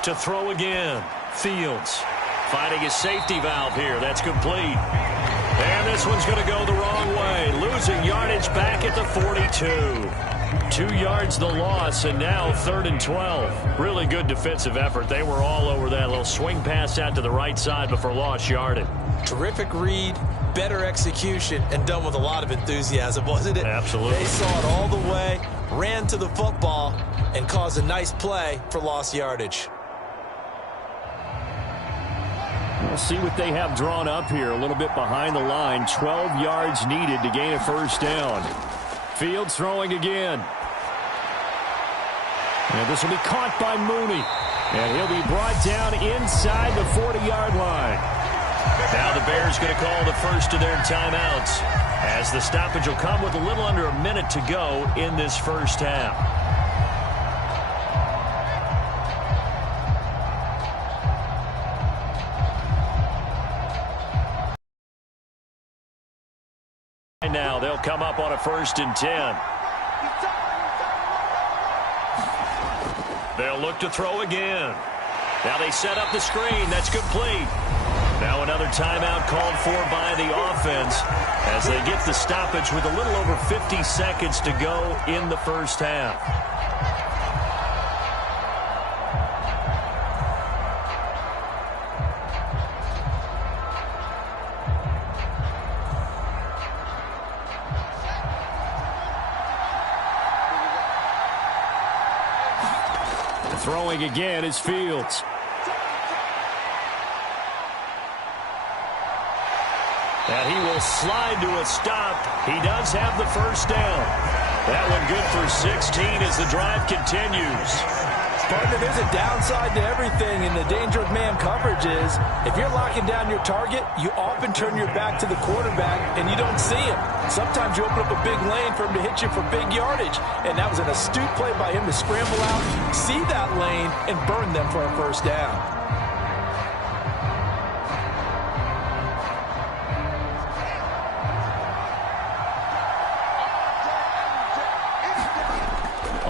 To throw again, Fields finding his safety valve here. That's complete. And this one's going to go the wrong way. Losing yardage back at the 42. 2 yards the loss, and now 3rd and 12. Really good defensive effort. They were all over that little swing pass out to the right side before lost yardage. Terrific read, better execution, and done with a lot of enthusiasm, wasn't it? Absolutely. They saw it all the way, ran to the football, and caused a nice play for lost yardage. We'll see what they have drawn up here. A little bit behind the line. 12 yards needed to gain a first down. Fields throwing again. And this will be caught by Mooney. And he'll be brought down inside the 40-yard line. Now the Bears going to call the first of their timeouts, as the stoppage will come with a little under a minute to go in this first half. And now they'll come up on a 1st and 10. They'll look to throw again. Now they set up the screen. That's complete. Now another timeout called for by the offense as they get the stoppage with a little over 50 seconds to go in the first half. Throwing again is Fields. And he will slide to a stop. He does have the first down. That one good for 16 as the drive continues. Partner, there's a downside to everything, and the danger of man coverage is if you're locking down your target, you often turn your back to the quarterback and you don't see him. Sometimes you open up a big lane for him to hit you for big yardage, and that was an astute play by him to scramble out, see that lane, and burn them for a first down.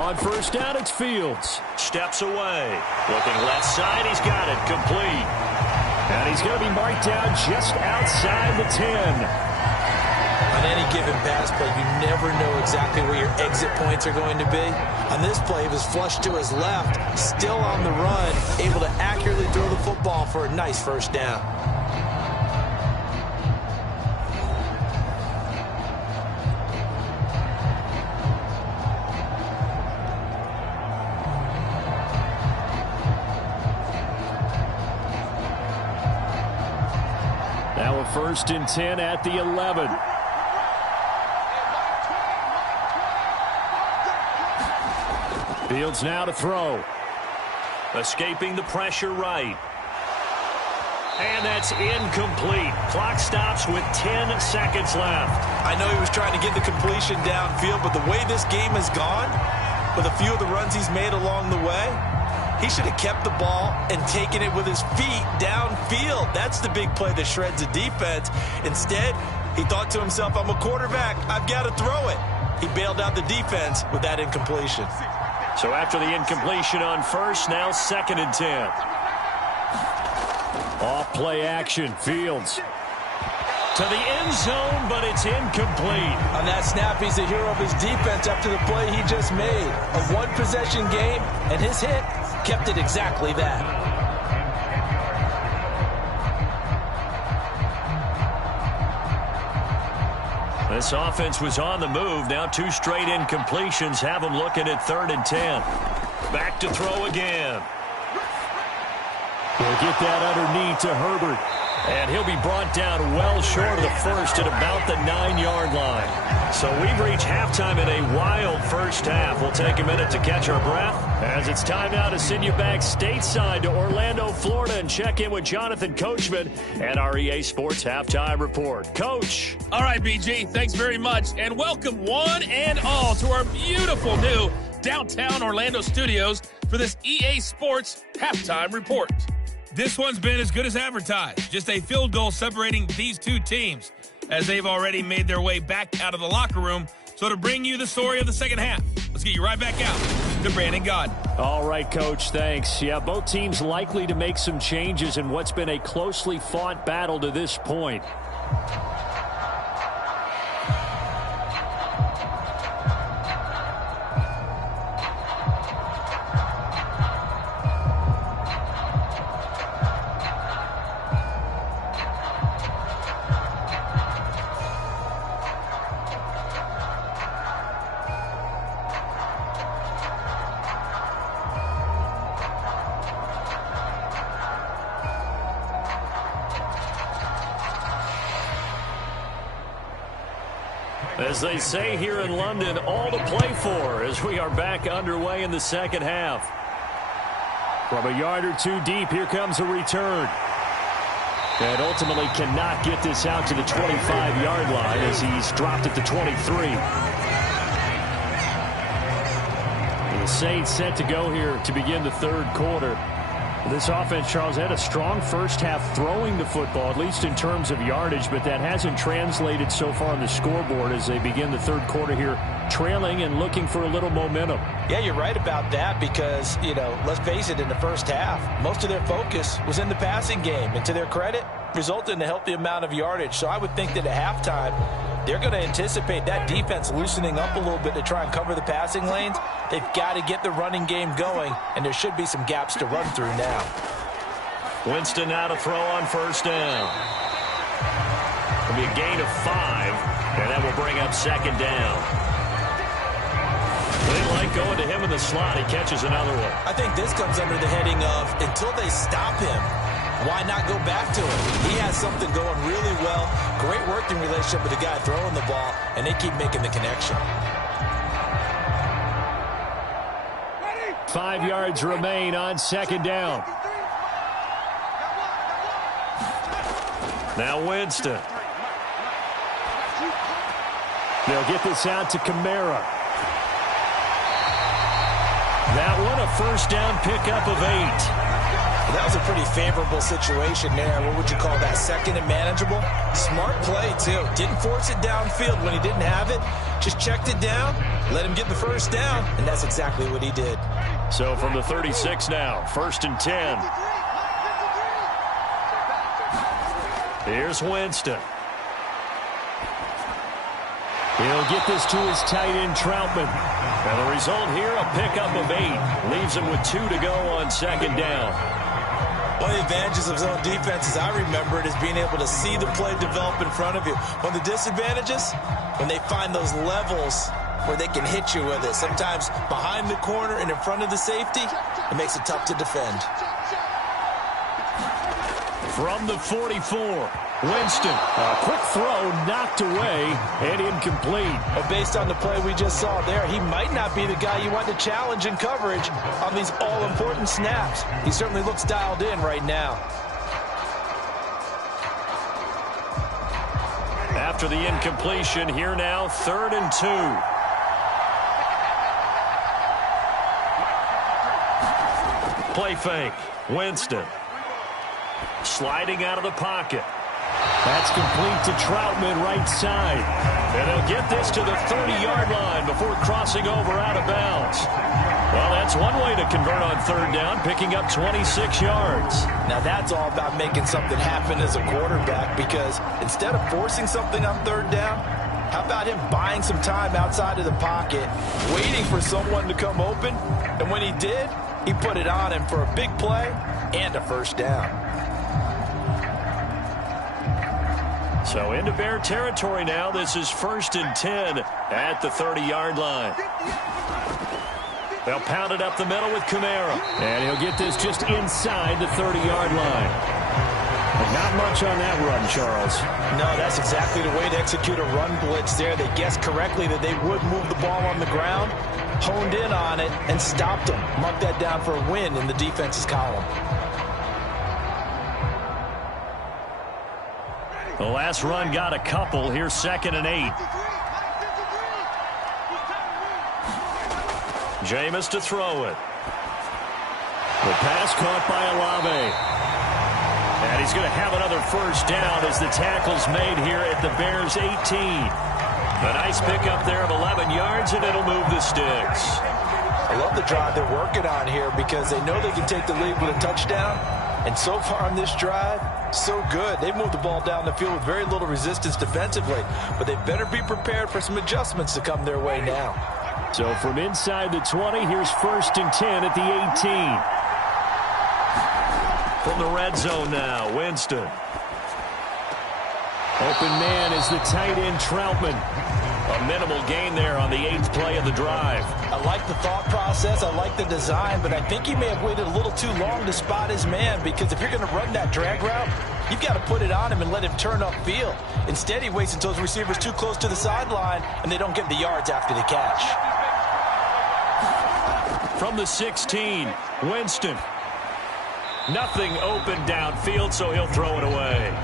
On first down, it's Fields. Steps away. Looking left side, he's got it. Complete. And he's going to be marked down just outside the 10. On any given pass play, you never know exactly where your exit points are going to be. On this play, he was flushed to his left, still on the run, able to accurately throw the football for a nice first down. Now a 1st and 10 at the 11. Fields now to throw. Escaping the pressure right. And that's incomplete. Clock stops with 10 seconds left. I know he was trying to get the completion downfield, but the way this game has gone, with a few of the runs he's made along the way, he should have kept the ball and taken it with his feet downfield. That's the big play that shreds a defense. Instead, he thought to himself, I'm a quarterback. I've got to throw it. He bailed out the defense with that incompletion. So after the incompletion on first, now 2nd and 10. Off play action. Fields to the end zone, but it's incomplete. On that snap, he's the hero of his defense after the play he just made. A one-possession game, and his hit kept it exactly that. This offense was on the move. Now 2 straight incompletions have them looking at 3rd and 10. Back to throw again. He'll get that underneath to Herbert. And he'll be brought down well short of the first at about the 9-yard line. So we've reached halftime in a wild first half. We'll take a minute to catch our breath as it's time now to send you back stateside to Orlando, Florida, and check in with Jonathan Coachman and our EA Sports Halftime Report. Coach. All right, BG, thanks very much. And welcome one and all to our beautiful new downtown Orlando studios for this EA Sports Halftime Report. This one's been as good as advertised. Just a field goal separating these two teams as they've already made their way back out of the locker room. So to bring you the story of the second half, let's get you right back out to Brandon Gaudin. All right, Coach, thanks. Yeah, both teams likely to make some changes in what's been a closely fought battle to this point. As they say here in London, all to play for as we are back underway in the second half. From a yard or two deep, here comes a return. And ultimately cannot get this out to the 25-yard line as he's dropped at the 23. The Saints set to go here to begin the third quarter. This offense, Charles, had a strong first half throwing the football, at least in terms of yardage, but that hasn't translated so far on the scoreboard as they begin the third quarter here, trailing and looking for a little momentum. Yeah, you're right about that because, you know, let's face it, in the first half, most of their focus was in the passing game. And to their credit, resulted in a healthy amount of yardage. So I would think that at halftime, they're going to anticipate that defense loosening up a little bit to try and cover the passing lanes. They've got to get the running game going, and there should be some gaps to run through now. Winston now to throw on first down. It'll be a gain of 5, and that will bring up second down. They like going to him in the slot. He catches another one. I think this comes under the heading of until they stop him, why not go back to him? He has something going really well. Great working relationship with the guy throwing the ball, and they keep making the connection. 5 yards remain on second down. Now Winston. They'll get this out to Kamara. That one a first down pickup of 8. That was a pretty favorable situation there. What would you call that? Second and manageable? Smart play, too. Didn't force it downfield when he didn't have it. Just checked it down, let him get the first down, and that's exactly what he did. So from the 36 now, 1st and 10. Here's Winston. He'll get this to his tight end, Troutman. And the result here, a pickup of 8. Leaves him with 2 to go on second down. One of the advantages of zone defense, as I remember it, is being able to see the play develop in front of you. One of the disadvantages, when they find those levels where they can hit you with it. Sometimes behind the corner and in front of the safety, it makes it tough to defend. From the 44, Winston. A quick throw knocked away and incomplete. Well, based on the play we just saw there, he might not be the guy you want to challenge in coverage on these all-important snaps. He certainly looks dialed in right now. After the incompletion, here now, 3rd and 2. Play fake. Winston. Sliding out of the pocket. That's complete to Troutman, right side. And they'll get this to the 30-yard line before crossing over out of bounds. Well, that's one way to convert on 3rd down, picking up 26 yards. Now, that's all about making something happen as a quarterback, because instead of forcing something on 3rd down, how about him buying some time outside of the pocket, waiting for someone to come open, and when he did, he put it on him for a big play and a first down. So into Bear territory now. This is 1st and 10 at the 30-yard line. They'll pound it up the middle with Kamara. And he'll get this just inside the 30-yard line. But not much on that run, Charles. No, that's exactly the way to execute a run blitz there. They guessed correctly that they would move the ball on the ground, honed in on it, and stopped them. Mark that down for a win in the defense's column. The last run got a couple. Here's 2nd and 8. Jameis to throw it. The pass caught by Olave. And he's going to have another first down as the tackle's made here at the Bears' 18. A nice pickup there of 11 yards, and it'll move the sticks. I love the drive they're working on here because they know they can take the lead with a touchdown. And so far on this drive, so good. They've moved the ball down the field with very little resistance defensively. But they better be prepared for some adjustments to come their way now. So from inside the 20, here's 1st and 10 at the 18. From the red zone now, Winston. Open man is the tight end, Troutman. A minimal gain there on the 8th play of the drive. I like the thought process. I like the design, but I think he may have waited a little too long to spot his man, because if you're going to run that drag route, you've got to put it on him and let him turn upfield. Instead, he waits until his receiver's too close to the sideline, and they don't get the yards after the catch. From the 16, Winston. Nothing open downfield, so he'll throw it away.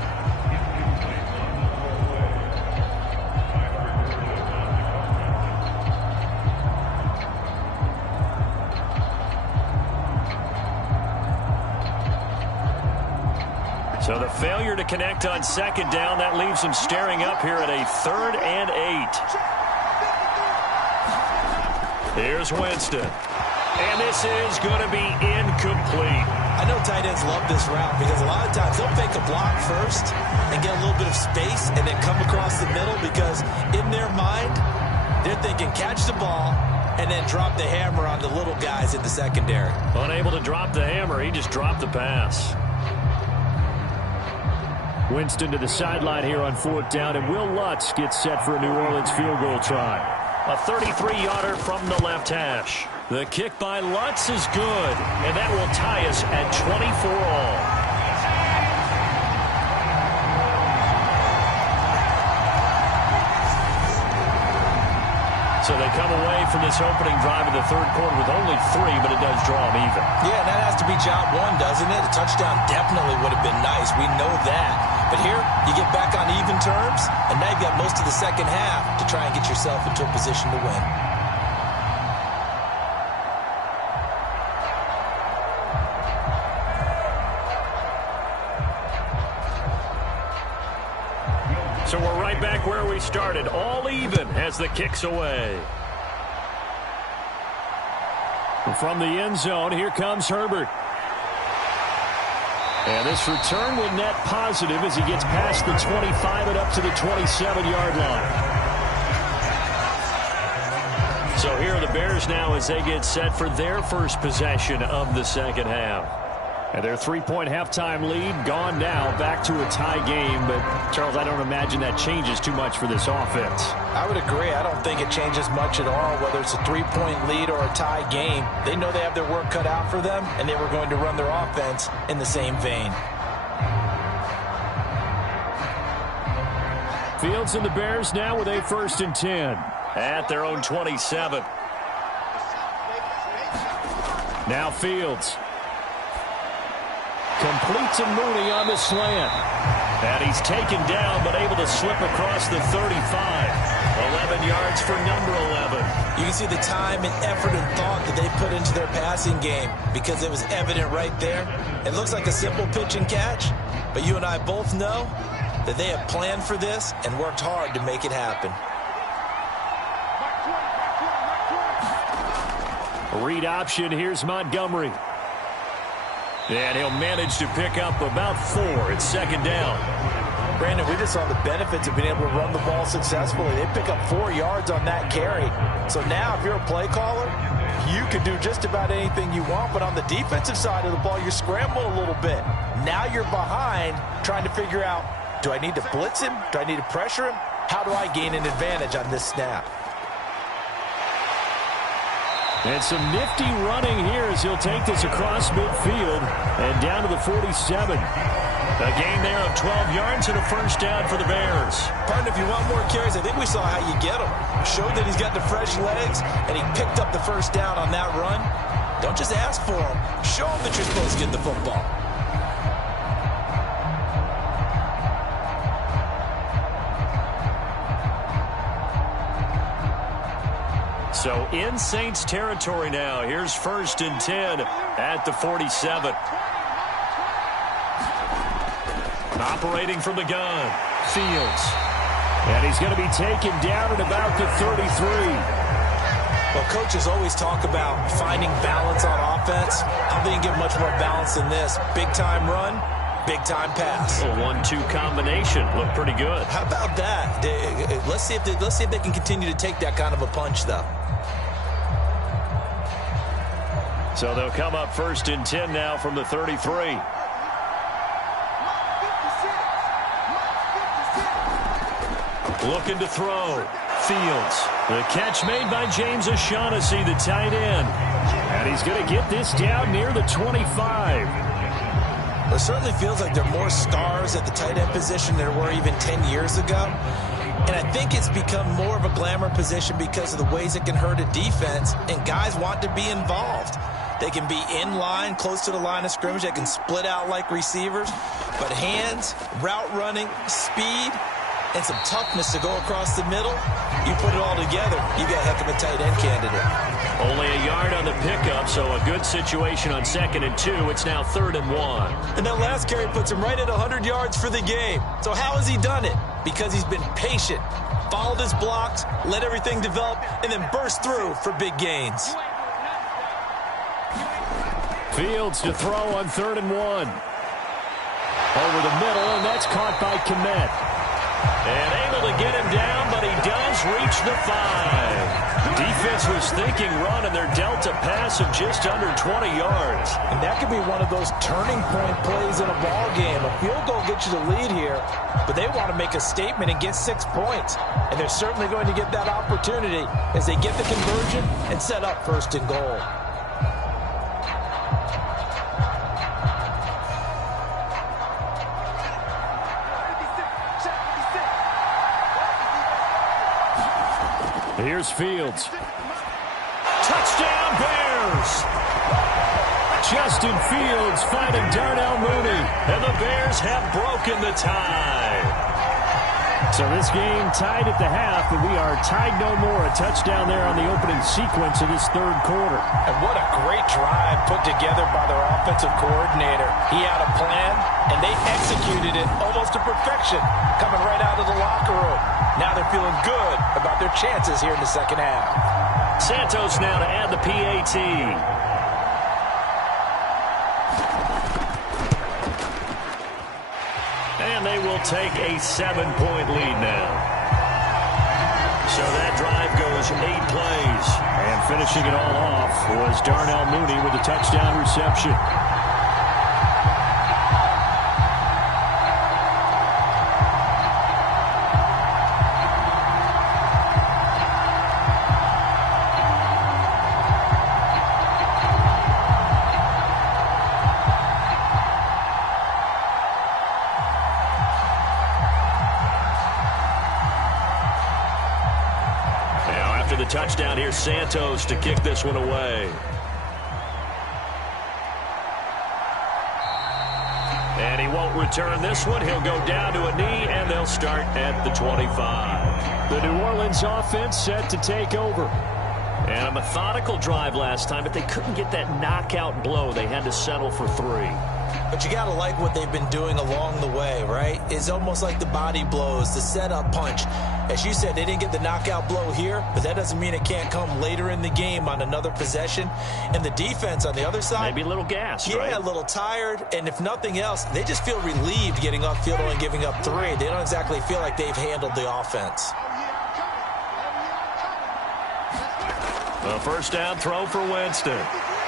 So the failure to connect on 2nd down, that leaves him staring up here at a 3rd and 8. Here's Winston. And this is going to be incomplete. I know tight ends love this route because a lot of times they'll fake a block first and get a little bit of space and then come across the middle, because in their mind, they're thinking catch the ball and then drop the hammer on the little guys in the secondary. Unable to drop the hammer, he just dropped the pass. Winston to the sideline here on 4th down, and Will Lutz gets set for a New Orleans field goal try. A 33-yarder from the left hash. The kick by Lutz is good, and that will tie us at 24 all. So they come away from this opening drive in the 3rd quarter with only 3, but it does draw them even. Yeah, that has to be job one, doesn't it? A touchdown definitely would have been nice. We know that. But here, you get back on even terms, and now you've got most of the second half to try and get yourself into a position to win. So we're right back where we started, all even as the kick's away. From the end zone, here comes Herbert. And this return will net positive as he gets past the 25 and up to the 27-yard line. So here are the Bears now as they get set for their first possession of the second half. And their 3-point halftime lead gone now, back to a tie game. But, Charles, I don't imagine that changes too much for this offense. I would agree. I don't think it changes much at all, whether it's a 3-point lead or a tie game. They know they have their work cut out for them, and they were going to run their offense in the same vein. Fields and the Bears now with a 1st and 10 at their own 27. Now Fields. Completes a Mooney on the slant. And he's taken down, but able to slip across the 35. 11 yards for number 11. You can see the time and effort and thought that they put into their passing game, because it was evident right there. It looks like a simple pitch and catch, but you and I both know that they have planned for this and worked hard to make it happen. Read option. Here's Montgomery. And he'll manage to pick up about 4. It's 2nd down. Brandon, we just saw the benefits of being able to run the ball successfully. They pick up 4 yards on that carry. So now if you're a play caller, you can do just about anything you want. But on the defensive side of the ball, you're scrambling a little bit. Now you're behind trying to figure out, Do I need to blitz him? Do I need to pressure him? How do I gain an advantage on this snap? And some nifty running here as he'll take this across midfield and down to the 47. A gain there of 12 yards and a first down for the Bears. Partner, if you want more carries, I think we saw how you get him. Showed that he's got the fresh legs, and he picked up the first down on that run. Don't just ask for him. Show him that you're supposed to get the football. So in Saints territory now. Here's 1st and 10 at the 47. Operating from the gun, Fields. And he's going to be taken down at about the 33. Well, coaches always talk about finding balance on offense. I don't think you get much more balance than this. Big-time run, big-time pass. A 1-2 combination. Looked pretty good. How about that? Let's see if they can continue to take that kind of a punch, though. So they'll come up 1st and 10 now from the 33. Looking to throw. Fields. The catch made by James O'Shaughnessy, the tight end. And he's going to get this down near the 25. It certainly feels like there are more stars at the tight end position than there were even 10 years ago. And I think it's become more of a glamour position because of the ways it can hurt a defense, and guys want to be involved. They can be in line, close to the line of scrimmage. They can split out like receivers. But hands, route running, speed, and some toughness to go across the middle, you put it all together, you got a heck of a tight end candidate. Only a yard on the pickup, so a good situation on 2nd and 2. It's now 3rd and 1. And that last carry puts him right at 100 yards for the game. So how has he done it? Because he's been patient, followed his blocks, let everything develop, and then burst through for big gains. Fields to throw on 3rd and 1. Over the middle, and that's caught by Kmet. And able to get him down, but he does reach the 5. Defense was thinking run, and they're dealt a pass of just under 20 yards. And that could be one of those turning point plays in a ball game. A field goal gets you the lead here, but they want to make a statement and get 6 points. And they're certainly going to get that opportunity as they get the conversion and set up 1st and goal. Here's Fields. Touchdown, Bears! Justin Fields finding Darnell Mooney, and the Bears have broken the tie. So this game tied at the half, but we are tied no more. A touchdown there on the opening sequence of this 3rd quarter. And what a great drive put together by their offensive coordinator. He had a plan, and they executed it almost to perfection, coming right out of the locker room. Now they're feeling good about their chances here in the 2nd half. Santos now to add the PAT. And they will take a 7-point lead now. So that drive goes 8 plays. And finishing it all off was Darnell Mooney with a touchdown reception. Touchdown here, Santos to kick this one away. And he won't return this one. He'll go down to a knee, and they'll start at the 25. The New Orleans offense set to take over. And a methodical drive last time, but they couldn't get that knockout blow. They had to settle for 3. But you got to like what they've been doing along the way, right? It's almost like the body blows, the setup punch. As you said, they didn't get the knockout blow here, but that doesn't mean it can't come later in the game on another possession. And the defense on the other side, maybe a little gassed, yeah, right? a little tired. And if nothing else, they just feel relieved getting upfield and giving up 3. They don't exactly feel like they've handled the offense. A first down throw for Winston.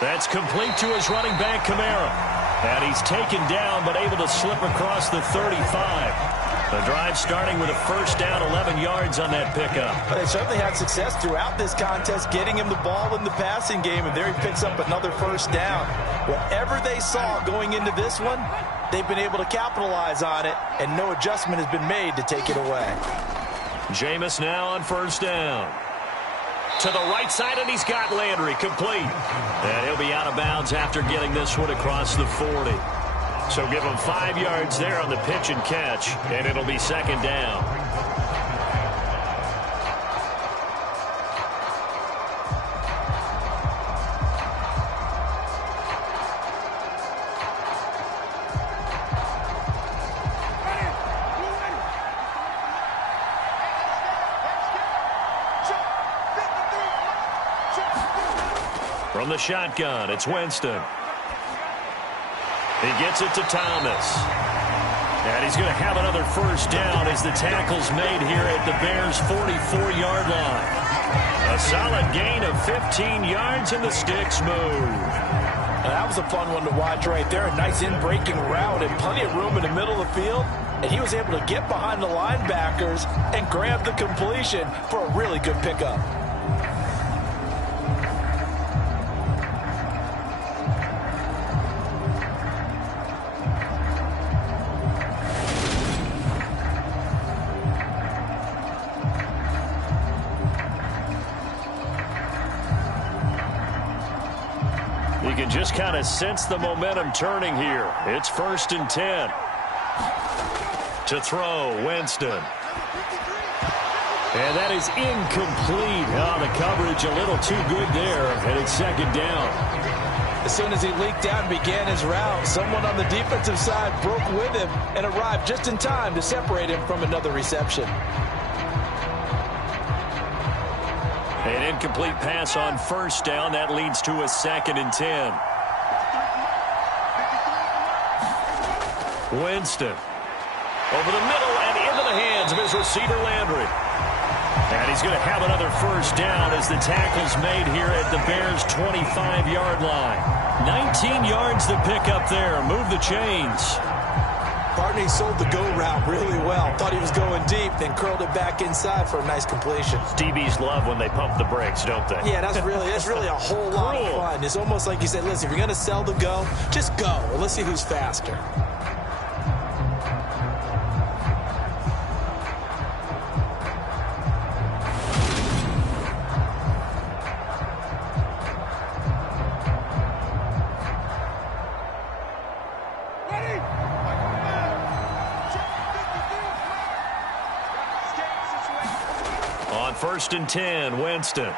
That's complete to his running back, Kamara. And he's taken down, but able to slip across the 35. The drive starting with a first down, 11 yards on that pickup. They certainly had success throughout this contest, getting him the ball in the passing game, and there he picks up another first down. Whatever they saw going into this one, they've been able to capitalize on it, and no adjustment has been made to take it away. Jameis now on first down. To the right side, and he's got Landry complete. And he'll be out of bounds after getting this one across the 40. So give him 5 yards there on the pitch and catch, and it'll be second down. From the shotgun, it's Winston. He gets it to Thomas. And he's going to have another first down as the tackle's made here at the Bears' 44-yard line. A solid gain of 15 yards, and the sticks move. That was a fun one to watch right there. A nice in-breaking route and plenty of room in the middle of the field. And he was able to get behind the linebackers and grab the completion for a really good pickup. You can just kind of sense the momentum turning here. It's 1st and 10. To throw, Winston. And that is incomplete. Oh, the coverage a little too good there, and it's second down. As soon as he leaked out and began his route, someone on the defensive side broke with him and arrived just in time to separate him from another reception. An incomplete pass on first down. That leads to a 2nd and 10. Winston. Over the middle and into the hands of his receiver, Landry. And he's going to have another first down as the tackle's made here at the Bears' 25-yard line. 19 yards to pick up there. Move the chains. Barney sold the go route really well. Thought he was going deep, then curled it back inside for a nice completion. DBs love when they pump the brakes, don't they? Yeah, that's really a whole lot of fun. It's almost like you said, listen, if you're going to sell the go, just go. And let's see who's faster. On 1st and 10, Winston.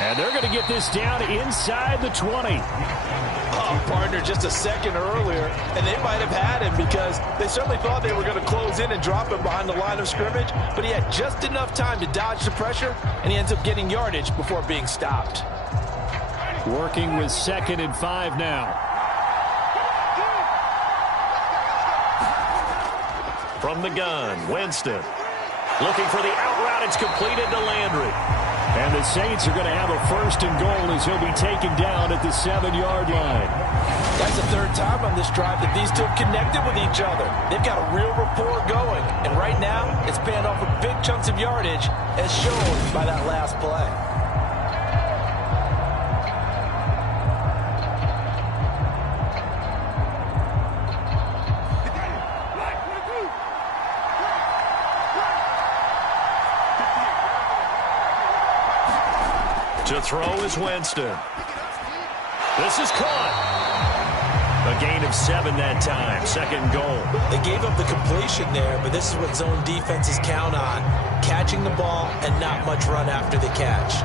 And they're going to get this down inside the 20. Oh, partner, just a second earlier, and they might have had him because they certainly thought they were going to close in and drop him behind the line of scrimmage, but he had just enough time to dodge the pressure, and he ends up getting yardage before being stopped. Working with 2nd and 5 now. From the gun, Winston. Looking for the out route. It's completed to Landry. And the Saints are going to have a 1st and goal as he'll be taken down at the 7-yard line. That's the 3rd time on this drive that these two have connected with each other. They've got a real rapport going. And right now, it's paying off with big chunks of yardage as shown by that last play. To throw is Winston. This is caught. A gain of 7 that time. 2nd goal. They gave up the completion there, but this is what zone defenses count on. Catching the ball and not much run after the catch.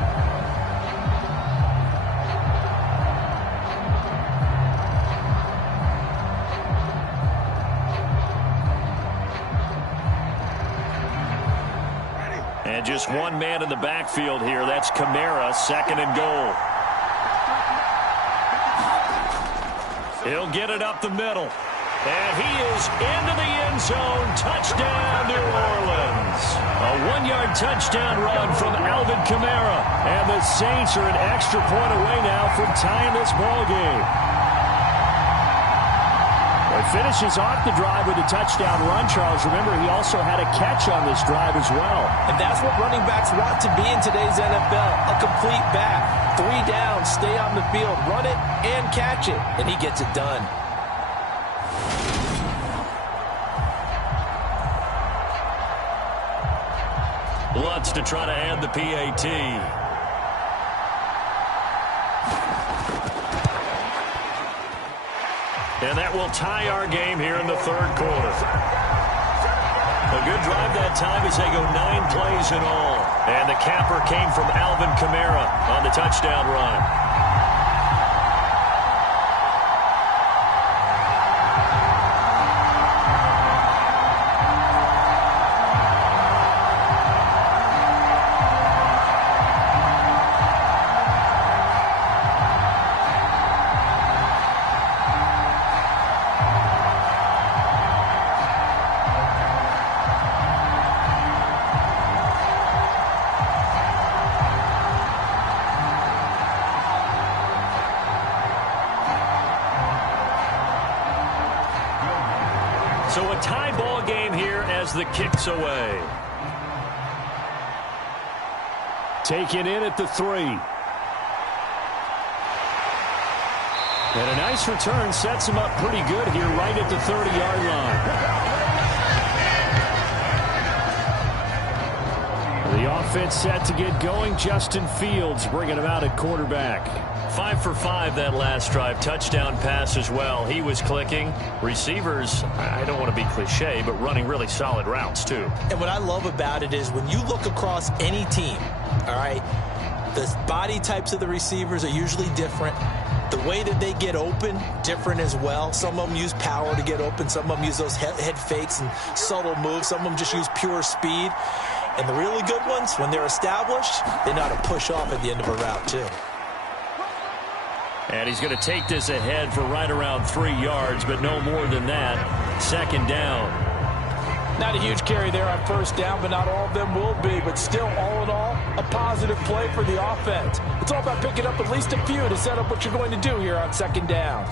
And just one man in the backfield here. That's Kamara, 2nd and goal. He'll get it up the middle. And he is into the end zone. Touchdown, New Orleans. A 1-yard touchdown run from Alvin Kamara. And the Saints are an extra point away now from tying this ball game. finishes off the drive with a touchdown run, Charles. Remember, he also had a catch on this drive as well. And that's what running backs want to be in today's NFL, a complete back. 3 downs, stay on the field, run it, and catch it. And he gets it done. Lutz to try to add the PAT. And that will tie our game here in the third quarter. A good drive that time as they go 9 plays in all. And the capper came from Alvin Kamara on the touchdown run. So a tie ball game here as the kick's away. Taken in at the 3. And a nice return sets him up pretty good here right at the 30-yard line. The offense set to get going. Justin Fields bringing him out at quarterback. 5 for 5 that last drive. Touchdown pass as well. He was clicking. Receivers, I don't want to be cliche, but running really solid routes too. And what I love about it is when you look across any team, all right, the body types of the receivers are usually different. The way that they get open, different as well. Some of them use power to get open. Some of them use those head fakes and subtle moves. Some of them just use pure speed. And the really good ones, when they're established, they know how to push off at the end of a route too. And he's going to take this ahead for right around 3 yards, but no more than that. Second down. Not a huge carry there on first down, but not all of them will be. But still, all in all, a positive play for the offense. It's all about picking up at least a few to set up what you're going to do here on second down.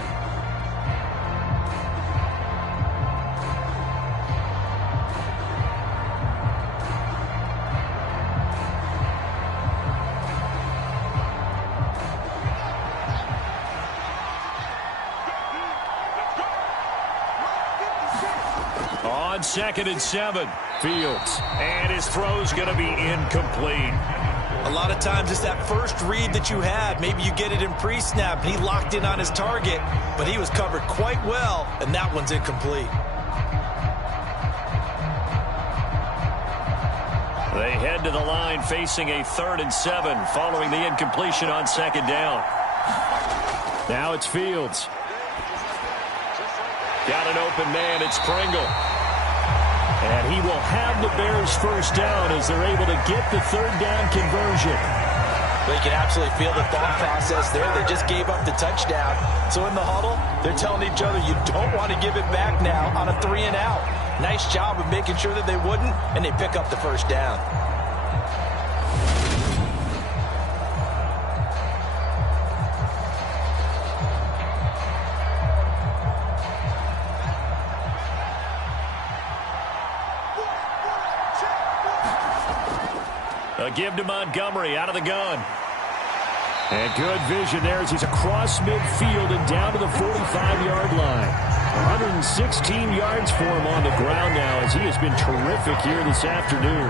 On 2nd and 7, Fields. And his throw's going to be incomplete. A lot of times it's that first read that you have. Maybe you get it in pre-snap, and he locked in on his target, but he was covered quite well, and that one's incomplete. They head to the line facing a 3rd and 7 following the incompletion on second down. Now it's Fields. Got an open man. It's Pringle. And he will have the Bears first down as they're able to get the 3rd down conversion. But you can absolutely feel the thought process there. They just gave up the touchdown. So in the huddle, they're telling each other, you don't want to give it back now on a 3 and out. Nice job of making sure that they wouldn't, and they pick up the first down. A give to Montgomery out of the gun. And good vision there as he's across midfield and down to the 45-yard line. 116 yards for him on the ground now as he has been terrific here this afternoon.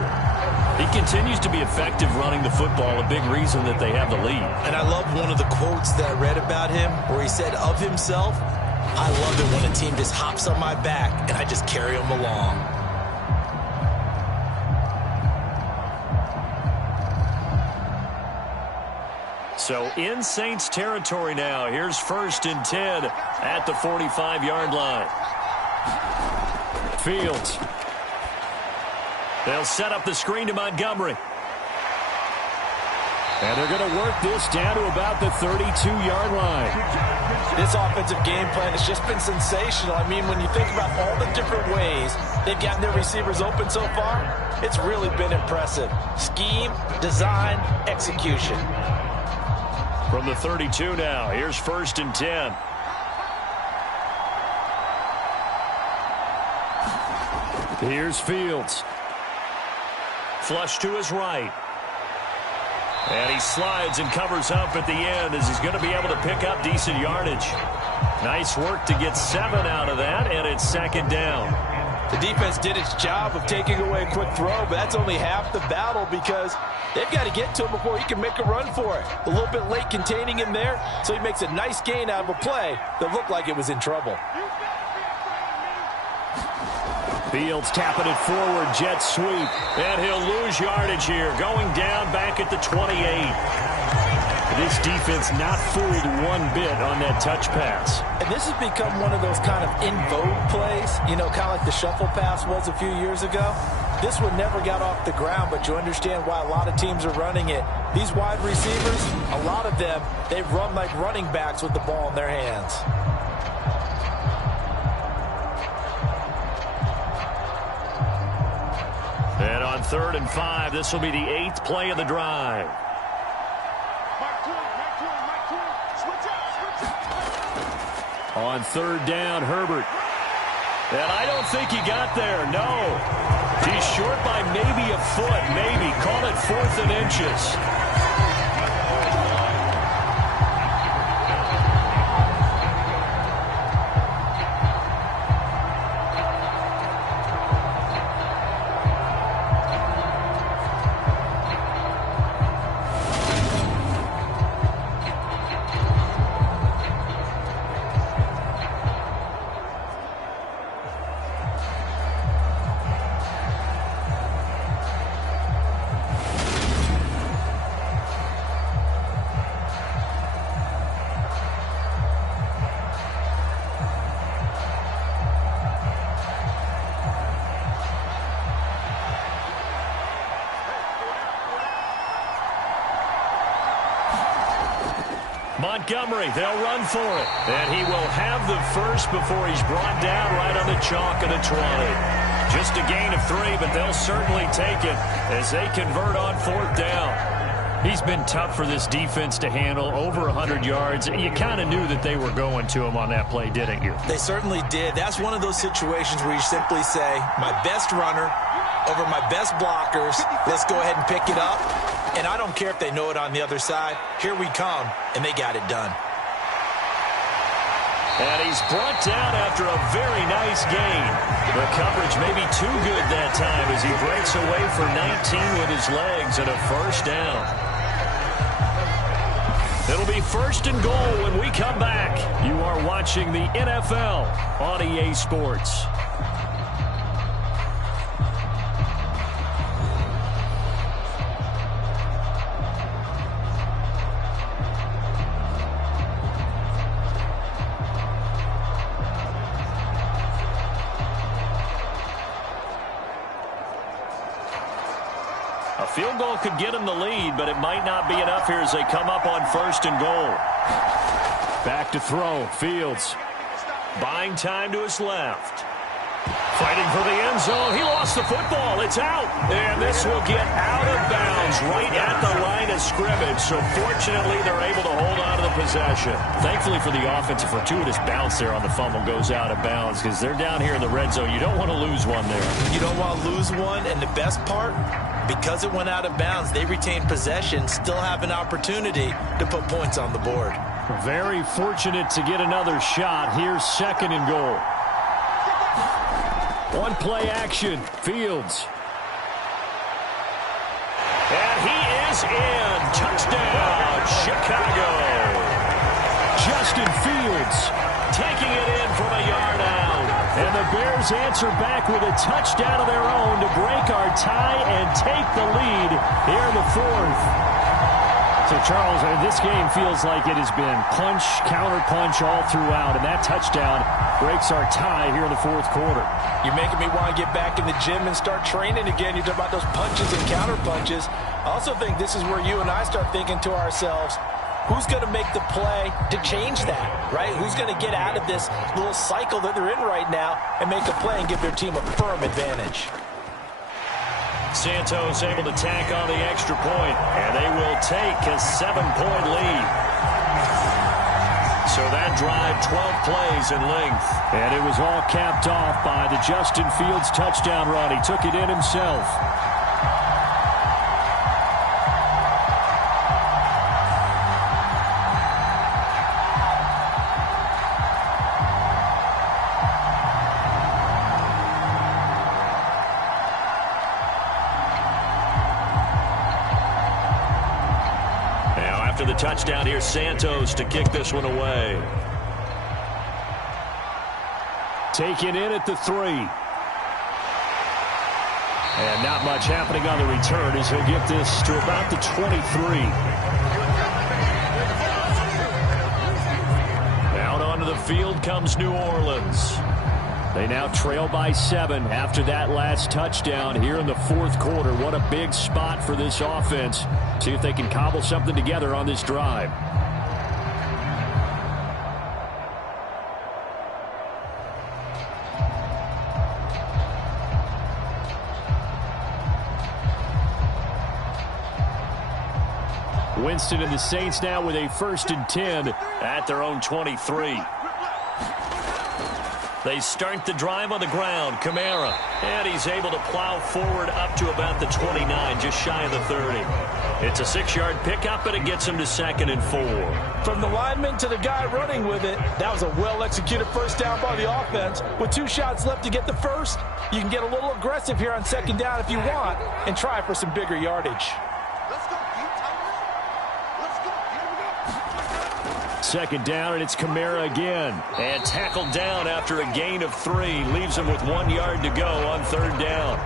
He continues to be effective running the football, a big reason that they have the lead. And I love one of the quotes that I read about him where he said of himself, I love it when a team just hops on my back and I just carry them along. So in Saints territory now. Here's 1st and 10 at the 45-yard line. Fields. They'll set up the screen to Montgomery. And they're going to work this down to about the 32-yard line. This offensive game plan has just been sensational. I mean, when you think about all the different ways they've gotten their receivers open so far, it's really been impressive. Scheme, design, execution. From the 32 now, here's 1st and 10. Here's Fields. Flush to his right. And he slides and covers up at the end as he's going to be able to pick up decent yardage. Nice work to get 7 out of that, and it's 2nd down. The defense did its job of taking away a quick throw, but that's only half the battle because they've got to get to him before he can make a run for it. A little bit late containing him there, so he makes a nice gain out of a play that looked like it was in trouble. Fields tapping it forward, jet sweep. And he'll lose yardage here, going down back at the 28. This defense not fooled one bit on that touch pass. And this has become one of those kind of in vogue plays, you know, kind of like the shuffle pass was a few years ago. This one never got off the ground, but you understand why a lot of teams are running it. These wide receivers, a lot of them, they run like running backs with the ball in their hands. And on 3rd and 5, this will be the 8th play of the drive. On 3rd down, Herbert. And I don't think he got there, no. He's short by maybe a foot, maybe. Call it 4th and inches. Montgomery, they'll run for it. And he will have the first before he's brought down right on the chalk of the 20. Just a gain of 3, but they'll certainly take it as they convert on 4th down. He's been tough for this defense to handle, over 100 yards. You kind of knew that they were going to him on that play, didn't you? They certainly did. That's one of those situations where you simply say, my best runner over my best blockers, let's go ahead and pick it up. And I don't care if they know it on the other side. Here we come, and they got it done. And he's brought down after a very nice gain. The coverage may be too good that time as he breaks away for 19 with his legs and a 1st down. It'll be 1st and goal when we come back. You are watching the NFL on EA Sports. A field goal could get him the lead, but it might not be enough here as they come up on 1st and goal. Back to throw, Fields. Buying time to his left. Fighting for the end zone. He lost the football. It's out. And this will get out of bounds right at the line of scrimmage. So fortunately, they're able to hold on to the possession. Thankfully for the offense, a fortuitous bounce there on the fumble goes out of bounds because they're down here in the red zone. You don't want to lose one there. You don't want to lose one, and the best part, because it went out of bounds, they retain possession, still have an opportunity to put points on the board. Very fortunate to get another shot. Here's 2nd and goal. One play action, Fields. And he is in. Touchdown, Chicago. Justin Fields taking it in from a yard out. And the Bears answer back with a touchdown of their own to break our tie and take the lead here in the 4th. So, Charles, this game feels like it has been punch, counter-punch all throughout, and that touchdown breaks our tie here in the 4th quarter. You're making me want to get back in the gym and start training again. You talk about those punches and counter-punches. I also think this is where you and I start thinking to ourselves, who's going to make the play to change that, right? Who's going to get out of this little cycle that they're in right now and make a play and give their team a firm advantage? Santos able to tack on the extra point, and they will take a 7-point lead. So that drive, 12 plays in length. And it was all capped off by the Justin Fields touchdown run. He took it in himself. The touchdown here, Santos to kick this one away. Taken in at the 3. And not much happening on the return as he'll get this to about the 23. Out onto the field comes New Orleans. They now trail by 7 after that last touchdown here in the fourth quarter. What a big spot for this offense. See if they can cobble something together on this drive. Winston and the Saints now with a 1st and 10 at their own 23. They start the drive on the ground. Kamara. And he's able to plow forward up to about the 29, just shy of the 30. It's a 6-yard pickup, and it gets him to 2nd and 4. From the lineman to the guy running with it, that was a well-executed first down by the offense. With 2 shots left to get the first, you can get a little aggressive here on 2nd down if you want and try for some bigger yardage. 2nd down, and it's Kamara again. And tackled down after a gain of 3. Leaves him with 1 yard to go on 3rd down.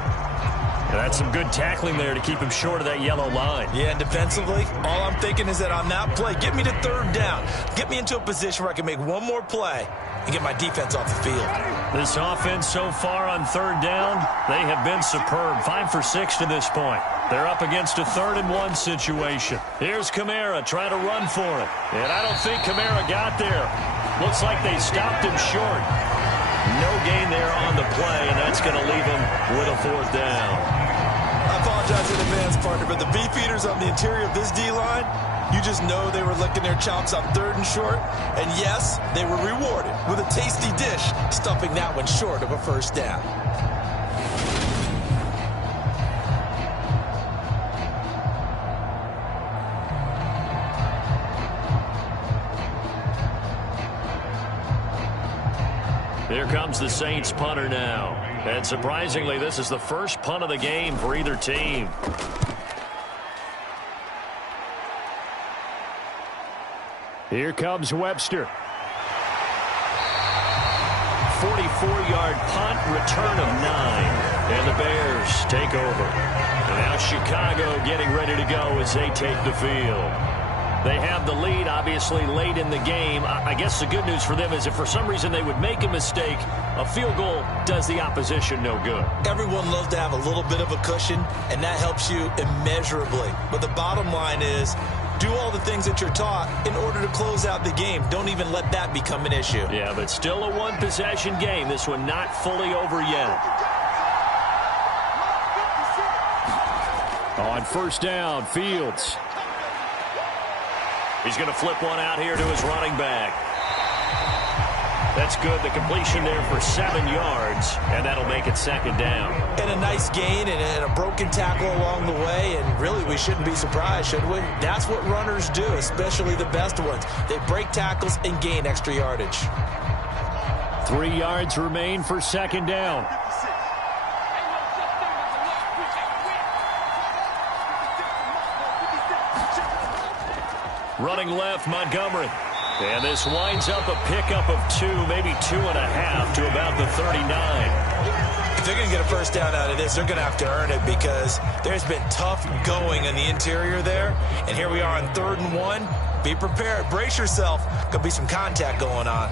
And that's some good tackling there to keep him short of that yellow line. Yeah, and defensively, all I'm thinking is that on that play, get me to 3rd down. Get me into a position where I can make one more play and get my defense off the field. This offense so far on 3rd down, they have been superb. 5 for 6 to this point. They're up against a 3rd and 1 situation. Here's Kamara trying to run for it. And I don't think Kamara got there. Looks like they stopped him short. No gain there on the play, and that's going to leave him with a 4th down. I apologize in advance, partner, but the beefeaters on the interior of this D-line, you just know they were licking their chops on 3rd and short. And yes, they were rewarded with a tasty dish, stuffing that one short of a 1st down. Here comes the Saints punter now. And surprisingly, this is the first punt of the game for either team. Here comes Webster. 44-yard punt, return of 9. And the Bears take over. And now Chicago getting ready to go as they take the field. They have the lead, obviously, late in the game. I guess the good news for them is if for some reason they would make a mistake, a field goal does the opposition no good. Everyone loves to have a little bit of a cushion, and that helps you immeasurably. But the bottom line is, do all the things that you're taught in order to close out the game. Don't even let that become an issue. Yeah, but still a one-possession game. This one not fully over yet. On 1st down, Fields. He's going to flip one out here to his running back. That's good. The completion there for 7 yards, and that'll make it 2nd down. And a nice gain and a broken tackle along the way, and really we shouldn't be surprised, should we? That's what runners do, especially the best ones. They break tackles and gain extra yardage. 3 yards remain for 2nd down. Running left, Montgomery. And this winds up a pickup of 2, maybe 2.5 to about the 39. If they're going to get a 1st down out of this, they're going to have to earn it because there's been tough going in the interior there. And here we are on 3rd and 1. Be prepared. Brace yourself. Could be some contact going on.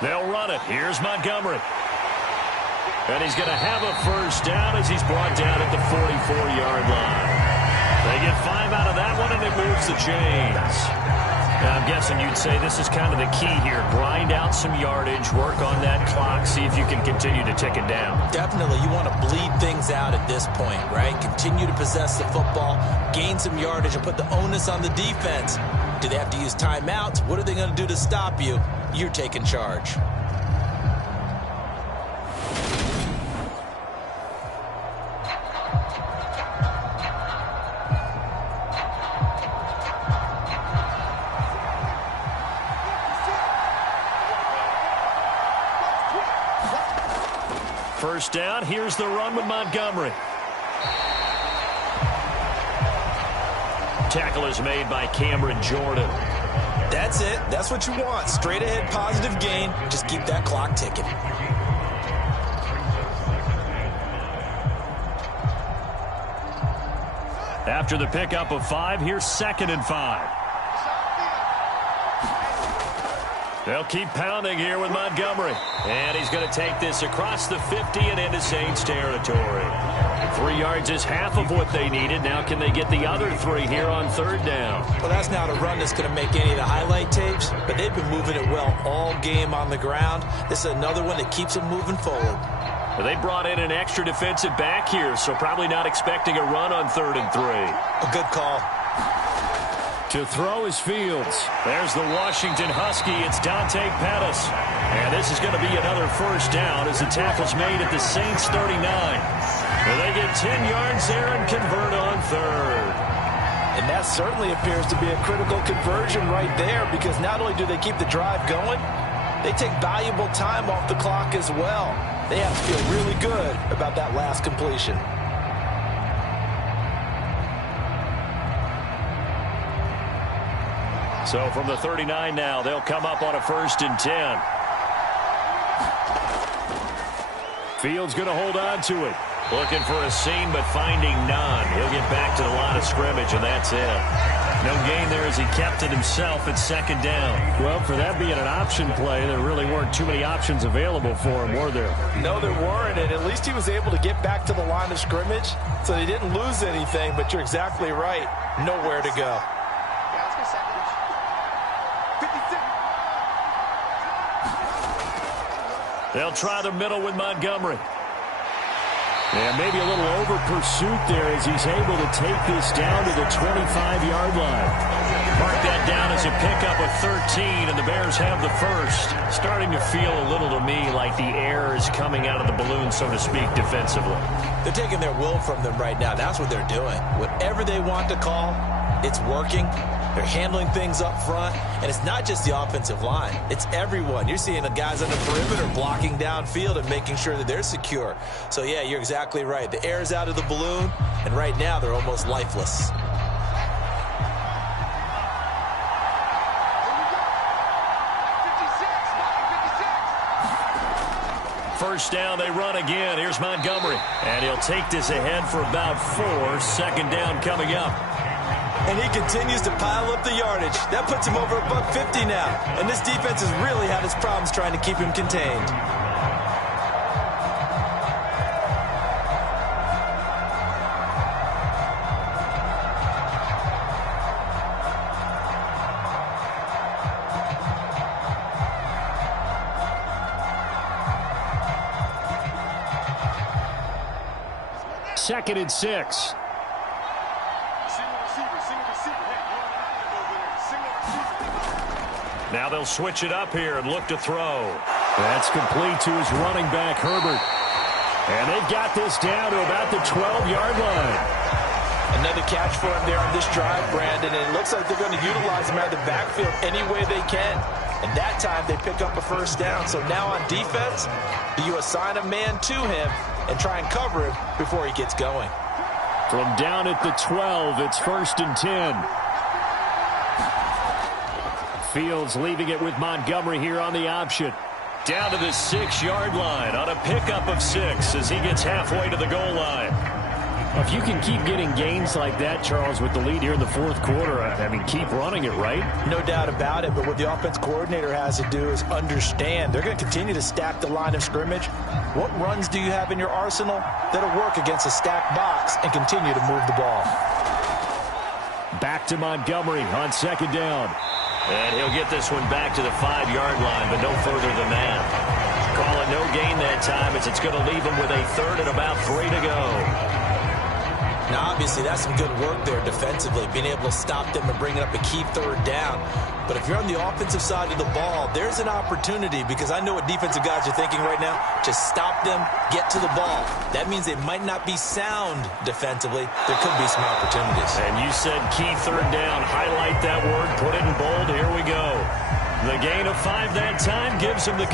They'll run it. Here's Montgomery. And he's going to have a 1st down as he's brought down at the 44-yard line. They get 5 out of that one, and it moves the chains. I'm guessing you'd say this is kind of the key here. Grind out some yardage, work on that clock, see if you can continue to tick it down. Definitely. You want to bleed things out at this point, right? Continue to possess the football, gain some yardage, and put the onus on the defense. Do they have to use timeouts? What are they going to do to stop you? You're taking charge. First down, here's the run with Montgomery. Tackle is made by Cameron Jordan. That's it. That's what you want. Straight ahead, positive gain. Just keep that clock ticking. After the pickup of 5, here's 2nd and 5. They'll keep pounding here with Montgomery. And he's going to take this across the 50 and into Saints territory. 3 yards is half of what they needed. Now can they get the other 3 here on 3rd down? Well, that's not a run that's going to make any of the highlight tapes, but they've been moving it well all game on the ground. This is another one that keeps them moving forward. Well, they brought in an extra defensive back here, so probably not expecting a run on 3rd and 3. A good call. To throw is Fields. There's the Washington Husky. It's Dante Pettis. And this is going to be another first down as the tackle's made at the Saints 39. Well, they get 10 yards there and convert on 3rd. And that certainly appears to be a critical conversion right there, because not only do they keep the drive going, they take valuable time off the clock as well. They have to feel really good about that last completion. So from the 39 now, they'll come up on a 1st and 10. Fields going to hold on to it. Looking for a seam, but finding none. He'll get back to the line of scrimmage, and that's it. No gain there as he kept it himself at 2nd down. Well, for that being an option play, there really weren't too many options available for him, were there? No, there weren't, and at least he was able to get back to the line of scrimmage, so he didn't lose anything, but you're exactly right. Nowhere to go. They'll try the middle with Montgomery. And maybe a little over pursuit there as he's able to take this down to the 25-yard line. Mark that down as a pickup of 13, and the Bears have the first. Starting to feel a little to me like the air is coming out of the balloon, so to speak, defensively. They're taking their will from them right now. That's what they're doing. Whatever they want to call, it's working. They're handling things up front, and it's not just the offensive line. It's everyone. You're seeing the guys on the perimeter blocking downfield and making sure that they're secure. So, yeah, you're exactly right. The air's out of the balloon, and right now they're almost lifeless. First down, they run again. Here's Montgomery. And he'll take this ahead for about 4. 2nd down coming up. And he continues to pile up the yardage. That puts him over $150 now. And this defense has really had its problems trying to keep him contained. Second and 6. Now they'll switch it up here and look to throw. That's complete to his running back, Herbert. And they've got this down to about the 12-yard line. Another catch for him there on this drive, Brandon, and it looks like they're going to utilize him out of the backfield any way they can. And that time they pick up a first down. So now on defense, do you assign a man to him and try and cover him before he gets going? From down at the 12, it's 1st and 10. Fields leaving it with Montgomery here on the option. Down to the 6-yard line on a pickup of 6 as he gets halfway to the goal line. If you can keep getting gains like that, Charles, with the lead here in the 4th quarter, I mean, keep running it, right? No doubt about it, but what the offense coordinator has to do is understand. They're going to continue to stack the line of scrimmage. What runs do you have in your arsenal that'll work against a stacked box and continue to move the ball? Back to Montgomery on 2nd down. And he'll get this one back to the 5-yard line, but no further than that. Call it no gain that time as it's going to leave him with a third and about 3 to go. Now, obviously, that's some good work there defensively, being able to stop them and bringing up a key third down. But if you're on the offensive side of the ball, there's an opportunity, because I know what defensive guys are thinking right now. Just stop them, get to the ball. That means they might not be sound defensively. There could be some opportunities. And you said key third down. Highlight that word, put it in bold. Here we go. The gain of 5 that time gives him the